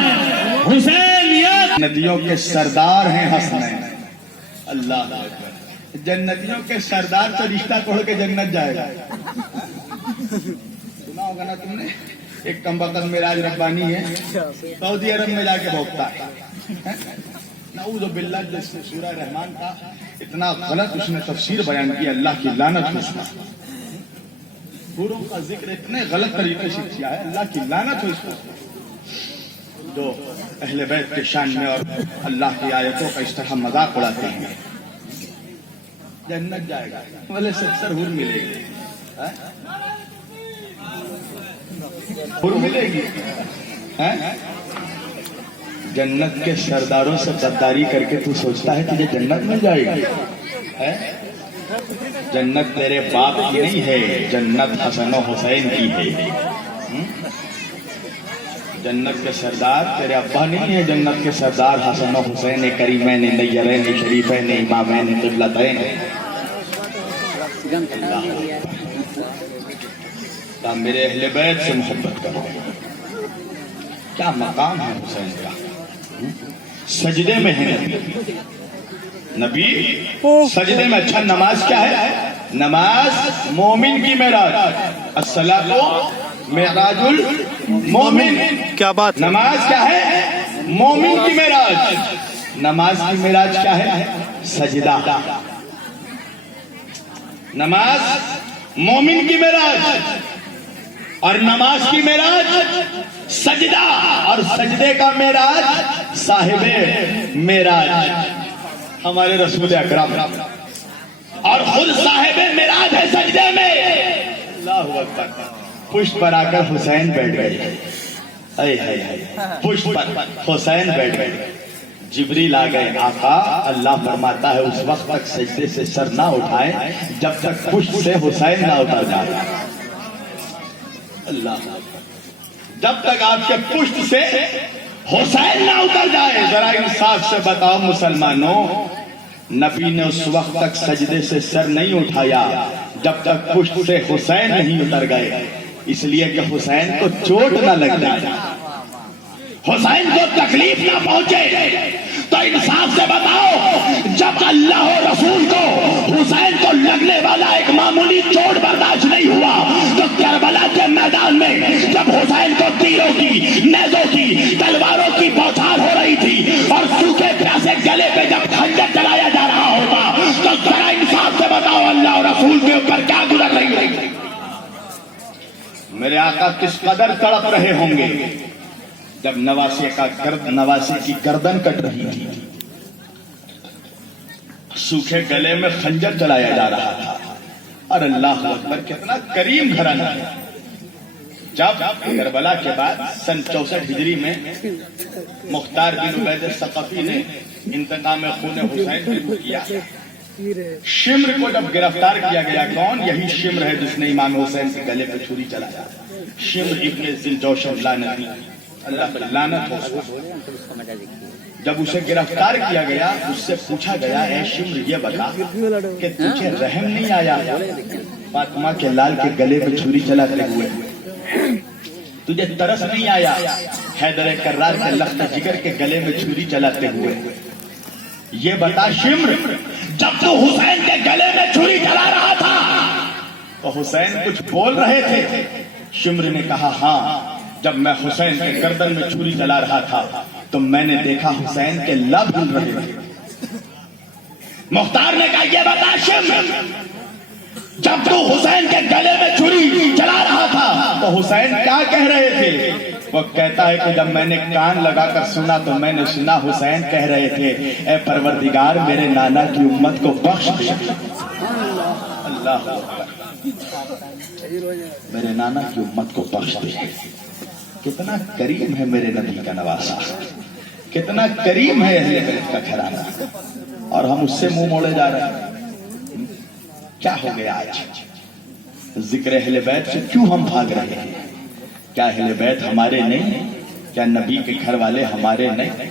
حسینیت۔ جنتیوں کے سردار ہیں حسنین، اللہ اکبر۔ جنتیوں کے سردار تو رشتہ توڑ کے جنت جائے گا۔ سنا ہوگا نا تم نے، ایک کمبخت معراج ربانی ہے، سعودی عرب میں جا کے بھوکتا ہے۔ نعوذ باللہ، جس نے سورہ رحمان کا اتنا غلط اس نے تفسیر بیان کی، اللہ کی لعنت ہو اس پر۔ حوروں کا ذکر اتنے غلط طریقے سے کیا ہے، اللہ کی لعنت ہو اس پر، جو اہل بیت کے شان میں اور اللہ کی آیتوں کا اس طرح مذاق اڑاتے ہیں۔ جنت جائے گا بولے 70 حور ملے گی، حور ملے گی۔ جنت کے سرداروں سے غداری کر کے تو سوچتا ہے تجھے جنت مل جائے گی؟ جنت تیرے باپ کی نہیں ہے، جنت حسن و حسین کی ہے۔ جنت کے سردار تیرے ابا نہیں ہے، جنت کے سردار حسن و حسین کریمین نیرین شریفین امامین قبلتین۔ میرے اہل بیت سے محبت کرو، کیا مقام ہے حسین کا، سجدے میں ہے نبی، سجدے میں۔ اچھا نماز کیا ہے؟ نماز مومن کی معراج، الصلاۃ معراج المومن۔ کیا بات، نماز کیا ہے؟ مومن کی معراج۔ نماز کی معراج کیا ہے؟ سجدہ۔ نماز مومن کی معراج اور نماز کی معراج سجدہ، اور سجدے کا معراج صاحب معراج ہمارے رسول اکرم، اور خود صاحب معراج ہے سجدے میں۔ اللہ اکبر۔ پشت پر آ کر حسین بیٹھ گئے، پشت پر حسین بیٹھ گئے، جبریل آ گئے۔ آقا اللہ فرماتا ہے اس وقت تک سجدے سے سر نہ اٹھائیں جب تک پشت سے حسین نہ اتر جائے۔ اللہ، جب تک آپ کے پشت سے حسین نہ اتر جائے۔ ذرا انصاف سے بتاؤ مسلمانوں، نبی نے اس وقت تک سجدے سے سر نہیں اٹھایا جب تک پشت سے حسین نہیں اتر گئے، اس لیے کہ حسین کو چوٹ نہ لگ جائے، حسین کو تکلیف نہ پہنچے۔ تو انصاف سے بتاؤ، جب اللہ و رسول کو حسین کو لگنے والا ایک معمولی چوٹ برداشت نہیں ہوا، تو کربلا کے میدان میں جب حسین کو تیروں کی، نیزوں کی، تلواروں کی بوچھار ہو رہی تھی اور سوکھے پیاسے گلے پہ جب خنجر چلایا جا رہا ہوتا، تو ذرا انصاف سے بتاؤ اللہ و رسول کے اوپر کیا گزر رہی تھی؟ میرے آقا کس قدر تڑپ رہے ہوں گے جب نواسے کی گردن کٹ رہی تھی، سوکھے گلے میں خنجر چلایا جا رہا تھا۔ اور اللہ اکبر، کتنا کریم گھرانہ ہے۔ جب کربلا کے بعد سن 64 ہجری میں مختار بن عبید الثقفی نے انتقام خون حسین شروع کیا، شمر کو جب گرفتار کیا گیا، کون؟ یہی شمر ہے جس نے امام حسین کے گلے پہ چھری چلایا، شمر ابن ذوالجوشن لعنتی، اللہ پر لعنت ہو۔ جب اسے گرفتار کیا گیا، اس سے پوچھا گیا، اے شمر یہ بتا کہ تجھے رحم نہیں آیا فاطمہ کے لال کے گلے پہ چھری چلاتے ہوئے؟ تجھے ترس نہیں آیا حیدر کرار کے لخت جگر کے گلے میں چھری چلاتے ہوئے؟ یہ بتا شمر، جب تو حسین کے گلے میں چھری چلا رہا تھا تو حسین کچھ بول رہے تھے؟ شمر نے کہا ہاں، جب میں حسین کے گردن میں چھری چلا رہا تھا تو میں نے دیکھا حسین کے لب ہل رہے تھے۔ مختار نے کہا یہ بتا شمر، جب تو حسین کے گلے میں چھری چلا رہا تھا تو حسین کیا کہہ رہے تھے؟ وہ کہتا ہے کہ جب میں نے کان لگا کر سنا تو میں نے سنا حسین کہہ رہے تھے، اے پروردگار میرے نانا کی امت کو بخش دے۔ اللہ میرے نانا کی امت کو بخش دے۔ کتنا کریم ہے میرے نبی کا نواسا، کتنا کریم ہے اہل بیت کا گھرانہ، اور ہم اس سے منہ موڑے جا رہے ہیں۔ کیا ہو گیا آج؟ ذکر اہل بیت سے کیوں ہم بھاگ رہے ہیں؟ کیا اہل بیت ہمارے نہیں؟ کیا نبی کے گھر والے ہمارے نہیں؟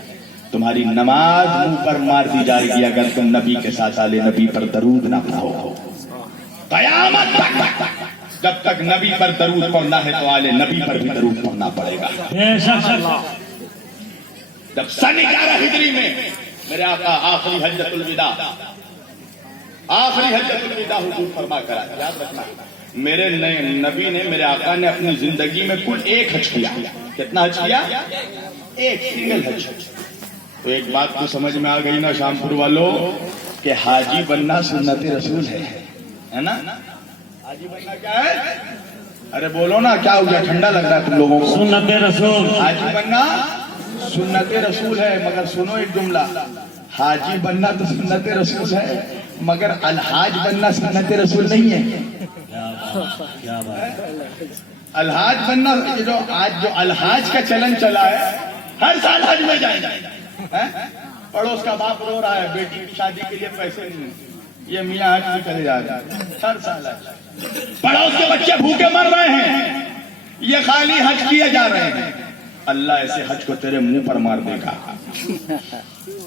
تمہاری نماز منہ پر مار دی جائے گی اگر تم نبی کے ساتھ آل نبی پر درود نہ پڑھو. قیامت تک جب تک نبی پر درود پڑھنا ہے تو آل نبی پر بھی درود پڑھنا پڑے گا. جب سن 11 ہجری میں میرے آقا آخری حجۃ الوداع حضور فرما کرا. یاد رکھنا میرے نبی نے میرے آقا نے اپنی زندگی میں کل ایک حج کیا. کتنا حج کیا؟ ایک سنگل حج. تو ایک بات تو سمجھ میں آ گئی نا شامپور والوں کہ حاجی بننا سنت رسول ہے نا؟ حاجی بننا کیا ہے؟ ارے بولو نا, کیا ہو گیا؟ ٹھنڈا لگ رہا ہے تم لوگوں کو. سنت رسول. حاجی بننا سنت رسول ہے, مگر سنو ایک جملہ, حاجی بننا تو سنت رسول ہے مگر الحاج بننا سنت رسول نہیں ہے. الحاج بننا جو الحاج کا چلن چلا ہے, ہر سال حج میں جائیں گے. پڑوس کا باپ رو رہا ہے بیٹی کی شادی کے لیے پیسے نہیں, یہ میاں حج بھی کرے جا رہے ہیں ہر سال. پڑوس کے بچے بھوکے مر رہے ہیں, یہ خالی حج کیے جا رہے ہیں. اللہ ایسے حج کو تیرے منہ پر مار دے گا.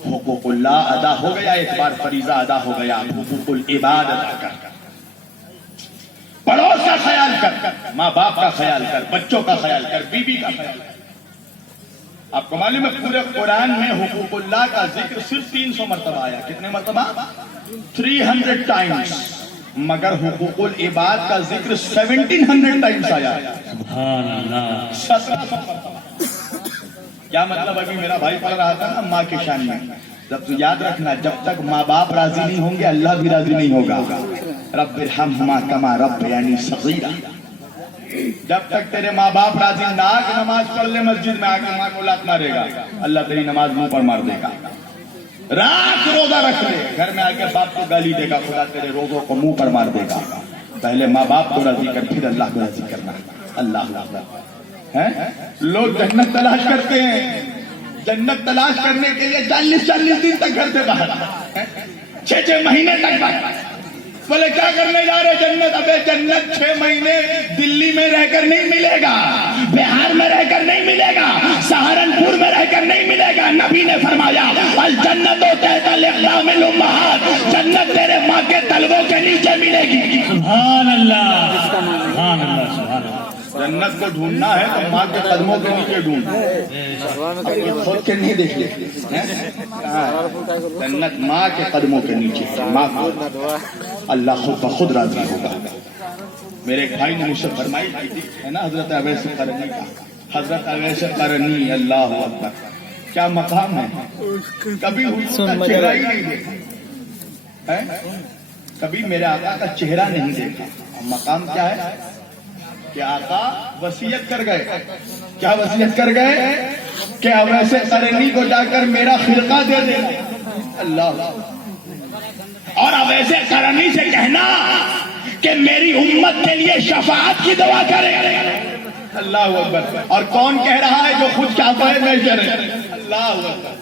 حقوق اللہ ادا ہو گیا, ایک بار فریضہ ادا ہو گیا, حقوق العباد ادا کر. پڑوس کا خیال کر, ماں باپ کا خیال کر, بچوں کا خیال کر, بیوی کا خیال کر. آپ کو معلوم ہے پورے قرآن میں حقوق اللہ کا ذکر صرف 300 مرتبہ آیا. کتنے مرتبہ؟ 300 ٹائمز. مگر حقوق العباد کا ذکر 1700 ٹائمز آیا. سبحان اللہ. 1700 مرتبہ. کیا مطلب؟ ابھی میرا بھائی پڑھ رہا تھا نا ماں کے شان میں. جب تو یاد رکھنا, جب تک ماں باپ راضی نہیں ہوں گے اللہ بھی راضی نہیں ہوگا. رب ارحمہما کما ربیانی صغیرا. جب تک تیرے ماں باپ راضی نہ کہ نماز پڑھ لے مسجد میں آ کے ماں کو لات مارے گا, اللہ تیری نماز منہ پر مار دے گا. رات روزہ رکھ لے, گھر میں آ کے باپ کو گالی دے گا, خدا تیرے روزوں کو منہ پر مار دے گا. پہلے ماں باپ کو راضی کر, پھر اللہ کو راضی کرنا. اللہ لوگ جنت تلاش کرتے ہیں, جنت تلاش کرنے کے لیے 40 دن تک گھر سے باہر, 6 مہینے تک باہر. بولے کیا کرنے جا رہے جنت؟ ابے جنت 6 مہینے دلی میں رہ کر نہیں ملے گا, بہار میں رہ کر نہیں ملے گا, سہارنپور میں رہ کر نہیں ملے گا. نبی نے فرمایا الجنت تحت الاقدام الامہات, جنت تیرے ماں کے تلووں کے نیچے ملے گی. سبحان اللہ, سبحان اللہ, سبحان اللہ. جنت کو ڈھونڈنا ہے تو ماں کے قدموں کے نیچے ڈھونڈ, خود کے نہیں دیکھ لے. جنت ماں کے قدموں کے نیچے, ماں کو اللہ خود بخود راضی ہوگا. میرے ایک بھائی نے مجھ سے فرمائی ہے نا حضرت اویس قرنی کا. حضرت اویس قرنی, اللہ اکبر, کیا مقام ہے. کبھی حضور کا چہرہ ہی نہیں دیکھا, کبھی میرے آقا کا چہرہ نہیں دیکھا. مقام کیا ہے کہ آقا وصیت کر گئے. کیا وصیت کر گئے؟ کہ اویس قرنی کو جا کر میرا خرقہ دے دے. اللہ, اور اویس قرنی سے کہنا کہ میری امت کے لیے شفاعت کی دعا کرے. اللہ اکبر. اور کون کہہ رہا ہے؟ جو خود شافع محشر ہے. اللہ اکبر.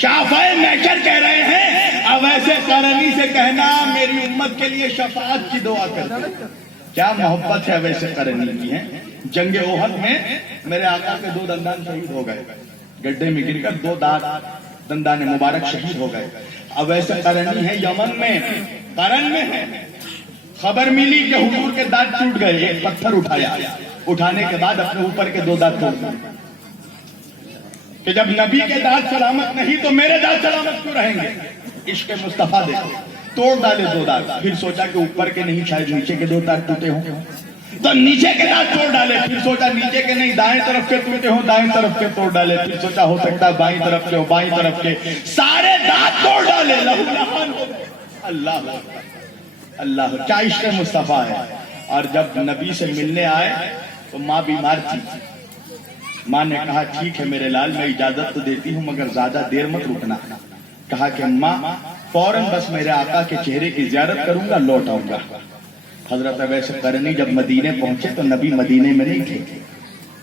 شافع محشر کہہ رہے ہیں اویس قرنی سے کہنا میری امت کے لیے شفاعت کی دعا کرے. کیا محبت ہے اویس قرنی کی ہے. جنگ احد میں میرے آقا کے 2 دندان شہید ہو گئے, گڈھے میں گر کر 2 دندان مبارک شہید ہو گئے. اویس قرنی ہے یمن میں, قرن میں ہے. خبر ملی کہ حضور کے دانت ٹوٹ گئے. ایک پتھر اٹھایا, اٹھانے کے بعد اپنے اوپر کے 2 دانت توڑ دیے کہ جب نبی کے دانت سلامت نہیں تو میرے دانت سلامت کیوں رہیں گے. عشق مصطفیٰ دیکھو, توڑ ڈالے 2 دانت. پھر سوچا کہ اوپر کے نہیں, شاید نیچے کے 2 دانت ٹوٹے ہوں تو نیچے کے دانت توڑ ڈالے. پھر سوچا نیچے کے نہیں, دائیں طرف کے ٹوٹے ہوں, دائیں طرف کے توڑ ڈالے. پھر سوچا ہو سکتا ہے بائیں طرف کے ہو, بائیں طرف کے, سارے دانت توڑ ڈالے. لہو لہان ہو گئے. اللہ اللہ, کیا عشق مصطفیٰ ہے. اور جب نبی سے ملنے آئے تو ماں بیمار تھی. ماں نے کہا ٹھیک ہے میرے لال, میں اجازت تو دیتی ہوں مگر زیادہ دیر مت رکنا. کہا کہ ماں فوراً بس میرے آقا کے چہرے کی زیارت کروں گا, لوٹ آؤں گا. حضرت اویس قرنی جب مدینے پہنچے تو نبی مدینے میں نہیں تھے.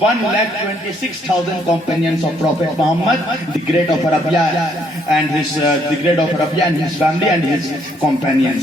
1,26,000 companions of Prophet Muhammad, the great of Arabia and his family and his companions.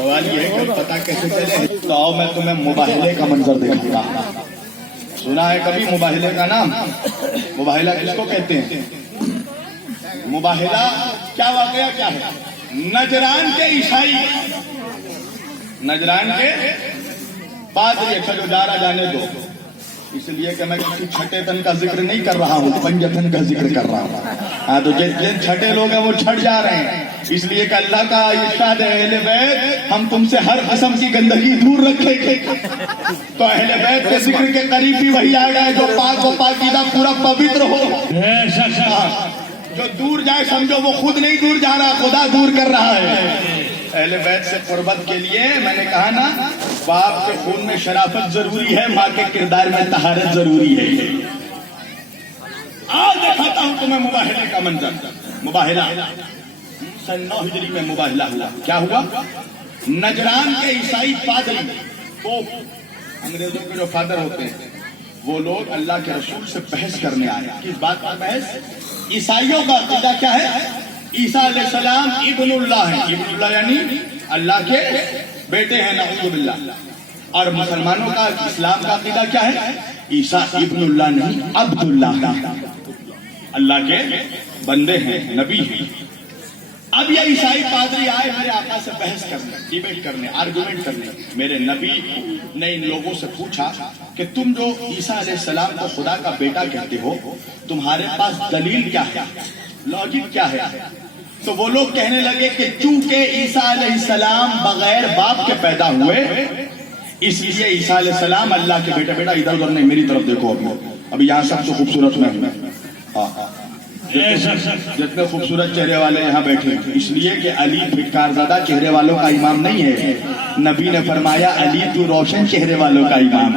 سوال یہ ہے کہ پتہ کیسے چلے؟ تو آؤ میں تمہیں مباہلے کا منظر دکھاؤں گا. سنا ہے کبھی مباہلے کا نام؟ مباہلہ کس کو کہتے ہیں؟ مباہلہ کیا واقعہ کیا ہے؟ نجران کے عیسائی، نجران کے پادری، اچھا جو جا رہا جانے دو، اس لیے کہ میں کسی چھٹے تن کا ذکر نہیں کر رہا ہوں، پنجتن کا ذکر کر رہا ہوں. ہاں تو جن چھٹے لوگ ہیں وہ چھٹ جا رہے ہیں، اس لیے کہ اللہ کا ارشاد ہے اہل بیت ہم تم سے ہر قسم کی گندگی دور رکھیں گے. تو اہل بیت کے ذکر کے قریب بھی وہی آ گئے جو پاک و پاکیزہ پورا پوتر ہو. جو دور جائے سمجھو وہ خود نہیں دور جا رہا، خدا دور کر رہا ہے. اہل بیت سے قربت کے لیے میں نے کہا نا، باپ کے خون میں شرافت ضروری ہے، ماں کے کردار میں طہارت ضروری ہے. آج دکھاتا ہوں تمہیں مباہلے کا منظر. مباہلہ سن 9 ہجری میں مباہلہ ہوا. کیا ہوا؟ نجران کے عیسائی پادری، وہ انگریزوں کے جو فادر ہوتے ہیں، وہ لوگ اللہ کے رسول سے بحث کرنے آئے. کس بات پر بحث؟ عیسائیوں کا عقیدہ کیا ہے؟ عیسیٰ علیہ السلام ابن اللہ ہے. ابن اللہ یعنی اللہ کے بیٹے ہیں، نعوذ باللہ. اور مسلمانوں کا اسلام کا عقیدہ کیا ہے؟ عیسیٰ ابن اللہ نہیں، عبد اللہ، اللہ کے بندے ہیں، نبی ہیں. اب یہ عیسائی پادری آئے میرے آقا سے بحث کرنے، ڈیبیٹ کرنے، آرگومنٹ کرنے. میرے نبی نے ان لوگوں سے پوچھا کہ تم جو عیسیٰ علیہ السلام کو خدا کا بیٹا کہتے ہو، تمہارے پاس دلیل کیا ہے، لاجک کیا ہے؟ تو وہ لوگ کہنے لگے کہ چونکہ عیسیٰ علیہ السلام بغیر باپ کے پیدا ہوئے، اس لیے عیسیٰ علیہ السلام اللہ کے بیٹا. بیٹا ادھر ادھر نہیں، میری طرف دیکھو. ابھی یہاں سب سے خوبصورت میں جتنے خوبصورت چہرے والے یہاں بیٹھے ہیں، اس لیے کہ علی پھٹکار زدہ چہرے والوں کا امام نہیں ہے. نبی نے فرمایا علی تو روشن چہرے والوں کا امام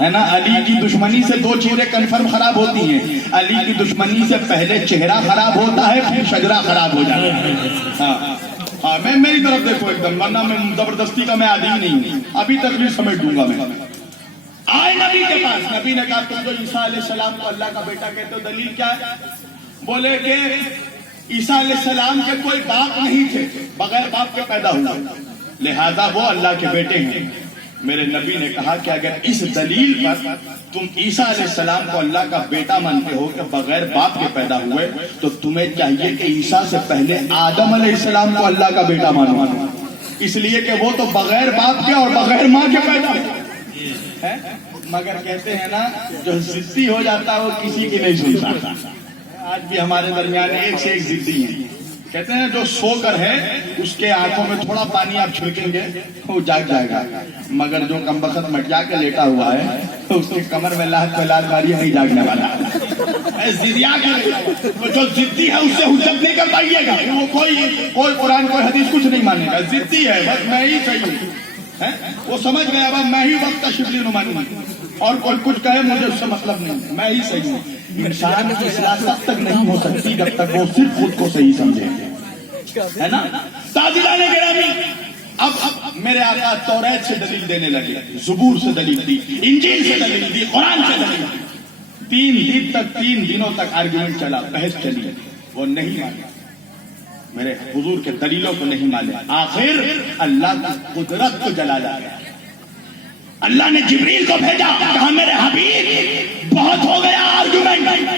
ہے نا. علی کی دشمنی سے 2 چیزیں کنفرم خراب ہوتی ہیں. علی کی دشمنی سے پہلے چہرہ خراب ہوتا ہے، پھر شجرہ خراب ہو جاتا ہے. ہاں میں میری طرف دیکھو ایک دم، ورنہ میں زبردستی کا میں آدمی نہیں ہوں. ابھی تک بھی سمیٹ دوں گا میں. آئے نبی کے پاس، نبی نے کہا تم جو عیسیٰ علیہ السلام کو اللہ کا بیٹا کہتے ہو، دلیل کیا ہے؟ بولے کہ عیسیٰ علیہ السلام کے کوئی باپ نہیں تھے، بغیر باپ کے پیدا ہوئے، لہذا وہ اللہ کے بیٹے ہیں. میرے نبی نے کہا کہ اگر اس دلیل پر تم عیسیٰ علیہ السلام کو اللہ کا بیٹا مانتے ہو کہ بغیر باپ کے پیدا ہوئے، تو تمہیں چاہیے کہ عیسیٰ سے پہلے آدم علیہ السلام کو اللہ کا بیٹا مانو، اس لیے کہ وہ تو بغیر باپ کے اور بغیر ماں کے پیدا ہوئے. مگر کہتے ہیں نا، جو ضدی ہو جاتا ہے وہ کسی کی نہیں سنتا. آج بھی ہمارے درمیان ایک سے ایک ضدی ہیں. کہتے ہیں جو سو کر ہے اس کے آنکھوں میں تھوڑا پانی آپ چھڑکیں گے وہ جاگ جائے گا، مگر جو کم بخت مٹیا کے لیٹا ہوا ہے تو اس کے کمر میں لاہت پہ لال ماری نہیں جاگنے والا. جو ضدی ہے اس سے حجت نہیں کر پائیے گا. وہ کوئی قرآن کوئی حدیث کچھ نہیں مانے گا. ضدی ہے، بس میں ہی صحیح ہوں. وہ سمجھ گیا اب میں ہی وقت کا شبلی نمائندہ ہوں، اور کوئی کچھ کہے مجھے اس سے مطلب نہیں، میں ہی صحیح ہوں. انسان کی اصلاح تب تک نہیں ہو سکتی جب تک وہ صرف خود کو صحیح سمجھے، ہے نا. ساتھیان گرامی، اب میرے آقا توریت سے دلیل دینے لگے، زبور سے دلیل دی، انجیل سے دلیل دی، قرآن سے دلیل دی. 3 دنوں تک آرگیومنٹ چلا، بحث چلی. وہ نہیں مانے، میرے حضور کے دلیلوں کو نہیں مانے. آخر اللہ کی قدرت کو جلایا گیا. اللہ نے جبریل کو بھیجا، کہا میرے حبیب بہت ہو گیا آرگومنٹ،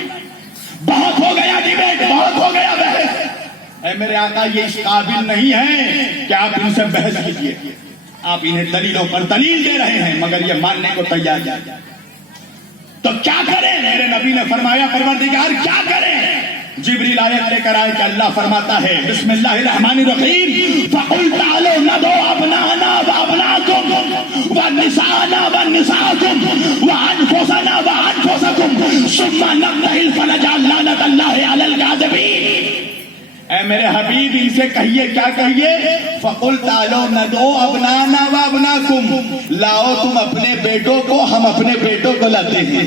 بہت ہو گیا ڈیبیٹ، بہت ہو گیا بحث. اے میرے آقا یہ اس قابل نہیں ہے کہ آپ ان سے بحث کیجیے. آپ انہیں دلیلوں پر دلیل دے رہے ہیں مگر یہ ماننے کو تیار نہیں. تو کیا کریں؟ میرے نبی نے فرمایا پروردگار کیا کریں؟ جبریل آیت لے کر آئے کہ اللہ فرماتا ہے بسم اللہ الرحمن الرحیم فَقُلْ تَعَالَوْا نَدْعُوا أَبْنَاءَنَا وَأَبْنَاءَكُمْ وَنِسَاءَنَا وَنِسَاءَكُمْ وَأَنفُسَنَا وَأَنفُسَكُمْ ثُمَّ نَبْتَهِلْ فَنَجْعَلْ لَعْنَتَ اللَّهِ عَلَى الْكَاذِبِينَ. اے میرے حبیب ان سے کہیے، کیا کہیے؟ فَقُلْ تَعَالَوْا نَدْعُوا أَبْنَاءَنَا وَأَبْنَاءَكُمْ، لاؤ تم اپنے بیٹوں کو، ہم اپنے بیٹوں کو لاتے ہیں.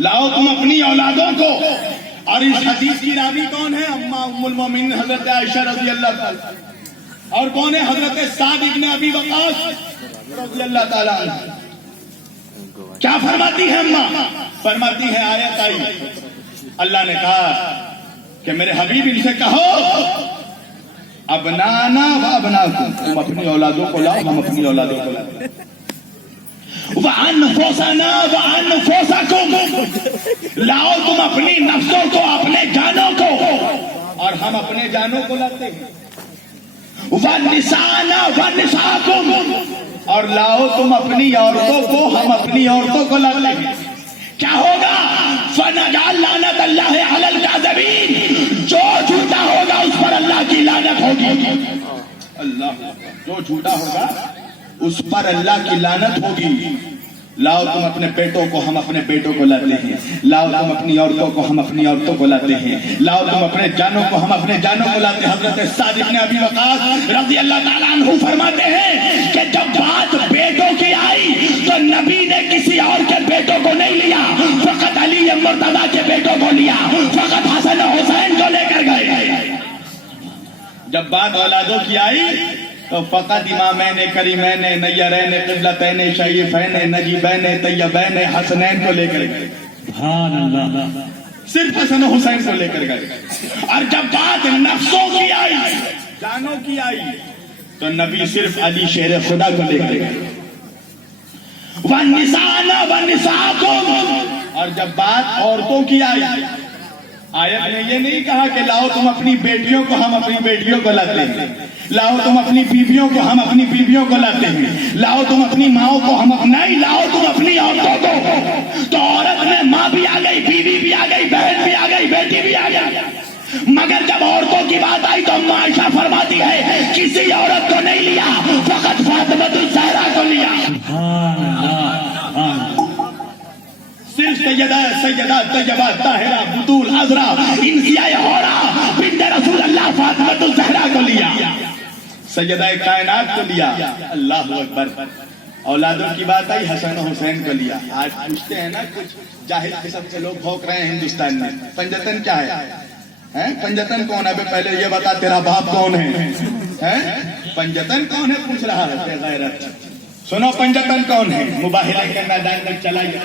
لاؤ تم اپنی اولادوں کو. اور اس حدیث کی راوی کون ہے؟ اماں ام المومنین حضرت عائشہ رضی اللہ تعالی. اور کون ہے؟ حضرت سعد ابن ابی وقاص رضی اللہ تعالی عنہ. کیا فرماتی ہے اماں؟ فرماتی ہے آیت آئی، اللہ نے کہا کہ میرے حبیب ان سے کہو ابنانا و ابناکم، تم اپنی اولادوں کو لاؤ، ہم اپنی اولادوں کو لاتے ہیں۔ وَأَنفُسَنَا وَأَنفُسَكُمْ، لاؤ تم اپنی نفسوں کو، اپنے جانوں کو، اور ہم اپنے جانوں کو لاتے ہیں۔ وَالنِّسَاءَنَا وَالنِّسَاءَكُمْ، اور لاؤ تم اپنی عورتوں کو، ہم اپنی عورتوں کو لاتے ہیں۔ کیا ہوگا؟ فَنَجْعَلْ لَعْنَتَ اللَّهِ عَلَى الْكَاذِبِينَ، جو جھوٹا ہوگا اس پر اللہ کی لعنت ہوگی۔ اللہ، جو جھوٹا ہوگا اس پر اللہ کی لعنت ہوگی۔ لاؤ تم اپنے بیٹوں کو، ہم اپنے بیٹوں کو لاتے ہیں۔ لاؤ تم اپنی عورتوں کو، ہم اپنی عورتوں کو لاتے ہیں۔ لاؤ تم اپنے جانوں کو، ہم اپنے جانوں کو لاتے ہیں۔ حضرت سعد بن ابی وقاص رضی اللہ تعالیٰ عنہ فرماتے ہیں کہ جب بات بیٹوں کی آئی تو نبی نے کسی اور کے بیٹوں کو نہیں لیا، فقط علی مرتضیٰ کے بیٹوں کو لیا، فقط حسن و حسین کو لے کر گئے۔ جب بات اولادوں کی آئی تو فقط امامین کریمین نیرین قبلتین شریفین نجیبین طیبین حسنین کو لے کر گئے، سبحان اللہ، صرف حسن و حسین کو لے کر گئے۔ اور جب بات نفسوں کی آئی، جانوں کی آئی، تو نبی صرف علی شیر خدا کو لے کر گئے۔ وَالنِّسَاءَنَا وَالنِّسَاءَكُمْ، اور جب بات عورتوں کی آئی، آیت نے یہ نہیں کہا کہ لاؤ تم اپنی بیٹیوں کو، ہم اپنی بیٹیوں کو لاتے ہیں۔ لاؤ تم اپنی بیویوں کو، ہم اپنی بیویوں کو لاتے ہیں۔ لاؤ تم اپنی ماؤں کو، ہم نہیں، لاؤ تم اپنی عورتوں کو۔ تو عورت میں ماں بھی آ گئی، بیوی بھی آ گئی، بہن بھی آ گئی، بیٹی بھی آ گئی۔ مگر جب عورتوں کی بات آئی تو اما عائشہ فرماتی ہے کسی عورت کو نہیں لیا، فقط فاطمہ الزہرا کو لیا۔ سبحان اللہ، سبحان اللہ، صرف سیدہ طیبہ طاہرہ بطول عذرا انسیہ حورا بنت رسول اللہ فاطمہ الزہرا کو لیا، سیدہ کائنات کو لیا۔ اللہ اکبر۔ اولادوں کی بات آئی، حسن و حسین کو لیا۔ آج پوچھتے ہیں نا کچھ جاہل قسم سے لوگ بھوک رہے ہیں ہندوستان میں، پنجتن کیا ہے؟ پنجتن کون ہے؟ پہلے یہ بتا تیرا باپ کون ہے؟ پنجتن کون ہے پوچھ رہا ہے غیرت۔ سنو پنجتن کون ہے؟ مباہلہ کے میدان میں چلائیے۔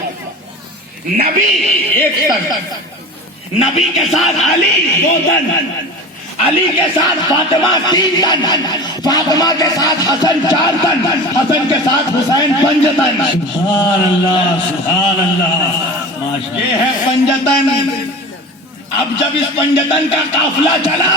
نبی ایک تن، نبی کے ساتھ علی 2 تن، علی کے ساتھ فاطمہ 3 تن، فاطمہ کے ساتھ حسن 4 تن، حسن کے ساتھ حسین 5 تن۔ سبحان اللہ، سبحان اللہ، ماشاء اللہ۔ یہ ہے پنجتن۔ اب جب اس پنجتن کا قافلہ چلا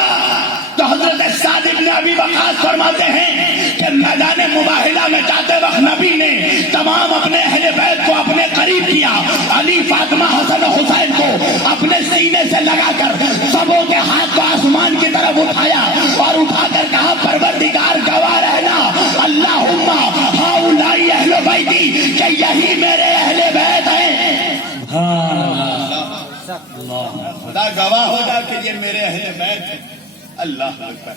تو حضرت سعد بن ابی وقاص فرماتے ہیں کہ میدان مباہلہ میں جاتے وقت نبی نے تمام اپنے اہل بیت کو اپنے قریب کیا، علی، فاطمہ، حسن و حسین کو اپنے سینے سے لگا کر سبوں کے ہاتھ کو آسمان کی طرف اٹھایا اور اٹھا کر کہا پروردگار گواہ رہنا، اللہم ہؤلاء اہل بیتی، کہ یہی میرے اہل بیت ہیں۔ سبحان اللہ، خدا گواہ ہوگا کہ یہ میرے اہل بیت ہیں۔ اللہ اکبر۔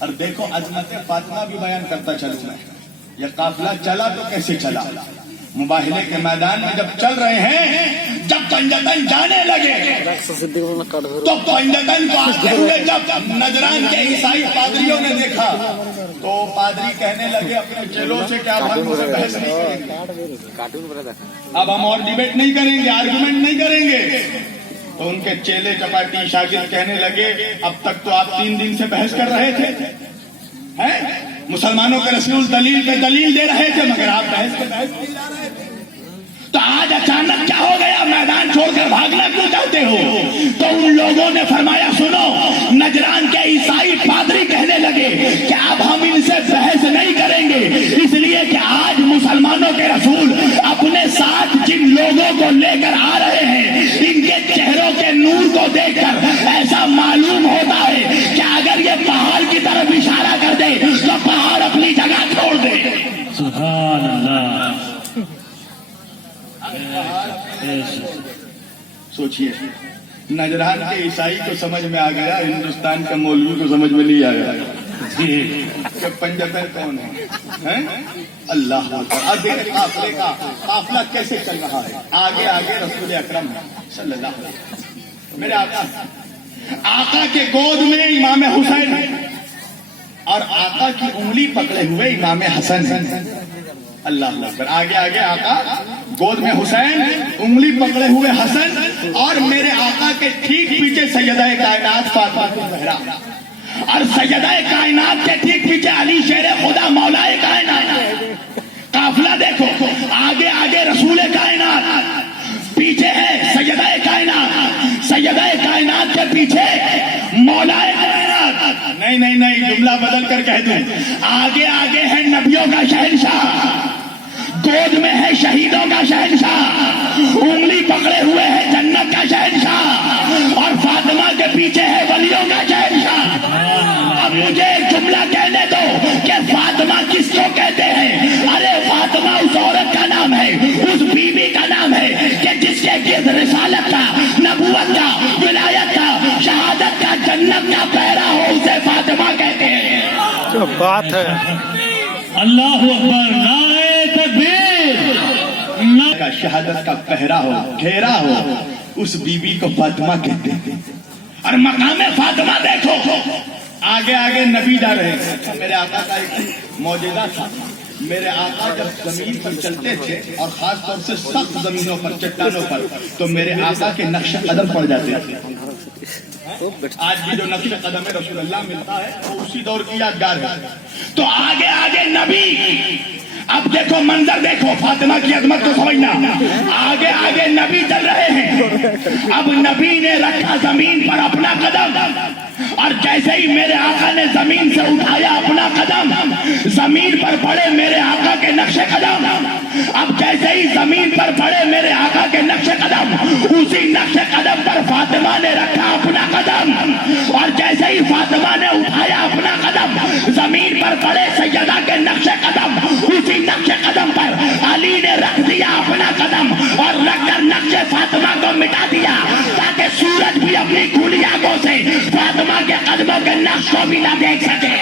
اور دیکھو عظمت فاطمہ بھی بیان کرتا چلوں میں۔ یہ قافلہ چلا تو کیسے چلا؟ مباہلے کے میدان میں جب چل رہے ہیں، جب پنجتن جانے لگے تو پنجتن کو آتے ہوئے جب نجران کے عیسائی پادریوں نے دیکھا تو پادری کہنے لگے اپنے چیلوں سے کہ اب ہم سے بحث نہیں کریں گے، اب ہم اور ڈیبیٹ نہیں کریں گے، آرگومنٹ نہیں کریں گے۔ تو ان کے چیلے چپاٹی شاگرد کہنے لگے اب تک تو آپ 3 دن سے بحث کر رہے تھے، مسلمانوں کے رسول دلیل پہ دلیل دے رہے تھے، مگر آپ بحث پہ بحث نہیں جا رہے تھے، تو آج اچانک کیا ہو گیا؟ میدان چھوڑ کر بھاگنا کیوں چاہتے ہو؟ تو ان لوگوں نے فرمایا سنو، نجران کے عیسائی پادری کہنے لگے کہ اب ہم ان سے بحث نہیں کریں گے، اس لیے کہ آج مسلمانوں کے رسول اپنے ساتھ جن لوگوں کو لے کر آ رہے ہیں، ان کے چہروں کے نور کو دیکھ کر ایسا معلوم ہوتا ہے کہ اگر یہ پہاڑ کی طرف اشارہ کر دے تو پہاڑ اپنی جگہ چھوڑ دے۔ سبحان اللہ۔ سوچئے، نجران کے عیسائی کو سمجھ میں آ گیا، ہندوستان کے مولوی کو سمجھ میں نہیں آیا کہ پنجتن کون ہے۔ اللہ اب دیکھیں قافلے کا قافلہ کیسے چل رہا ہے، آگے آگے رسول اکرم صلی اللہ علیہ وسلم، میرے آقا کے گود میں امام حسین اور آقا کی انگلی پکڑے ہوئے امام حسن ہے۔ اللہ اکبر۔ آگے آگے آقا گود میں حسین، انگلی پکڑے ہوئے حسن، اور میرے آقا کے ٹھیک پیچھے سیدہ کائنات فاطمہ الزہرا۔ اور سیدہ کائنات کے ٹھیک پیچھے علی شیر خدا مولا کائنات. قافلہ دیکھو, آگے آگے رسول کائنات, پیچھے ہے سیدہ کائنات, سیدہ کائنات کے پیچھے مولا کائنات. نہیں نہیں نہیں, جملہ بدل کر کہہ دوں, آگے آگے ہے نبیوں کا شہنشاہ, گود میں ہے شہیدوں کا شہنشاہ, انگلی پکڑے ہوئے ہے جنت کا شہنشاہ, اور فاطمہ کے پیچھے ہے ولیوں کا شہنشاہ. اب مجھے ایک جملہ کہنے دو کہ فاطمہ کس کو کہتے ہیں؟ ارے فاطمہ اس عورت کا نام ہے, اس بیوی کا نام ہے کہ جس کے گرد رسالت کا, نبوت کا, ولایت کا, شہادت کا, جنت کا پہرا ہو, اسے فاطمہ کہتے ہیں. کیا بات ہے. اللہ اکبر, نعرہ تکبیر, کا شہادت کا پہرا ہو, گھیرا ہو, اس بیوی کو فاطمہ کہتے ہیں. اور مقام فاطمہ دیکھو, آگے آگے نبی جا رہے ہیں. میرے آقا کا ایک معجزہ تھا, میرے آقا جب زمین پر چلتے تھے اور خاص طور سے سخت زمینوں پر, چٹانوں پر, تو میرے آقا کے نقش قدم پڑ جاتے تھے. آج بھی جو نقش قدم رسول اللہ ملتا ہے وہ اسی دور کی یادگار ہے. تو آگے آگے نبی, اب دیکھو منظر دیکھو, فاطمہ کی عظمت کو سمجھنا. آگے آگے نبی چل رہے ہیں, اب نبی نے رکھا زمین پر اپنا قدم, اور جیسے ہی میرے آقا نے زمین سے اٹھایا اپنا قدم, زمین پر پڑے میرے آقا کے نقش قدم. اب جیسے ہی زمین پر پڑے میرے آقا کے نقش قدم, اسی نقش قدم پر فاطمہ نے رکھا اپنا قدم, اور جیسے ہی فاطمہ نے اٹھایا اپنا قدم, زمین پر پڑے سیدہ کے نقش قدم, اسی نقش قدم پر علی نے رکھ دیا اپنا قدم, اور رکھ کر نقش فاطمہ کو مٹا دیا, تاکہ سورج بھی اپنی کھلی آنکھوں سے فاطمہ کے قدموں کے نقش کو بھی نہ دیکھ سکے.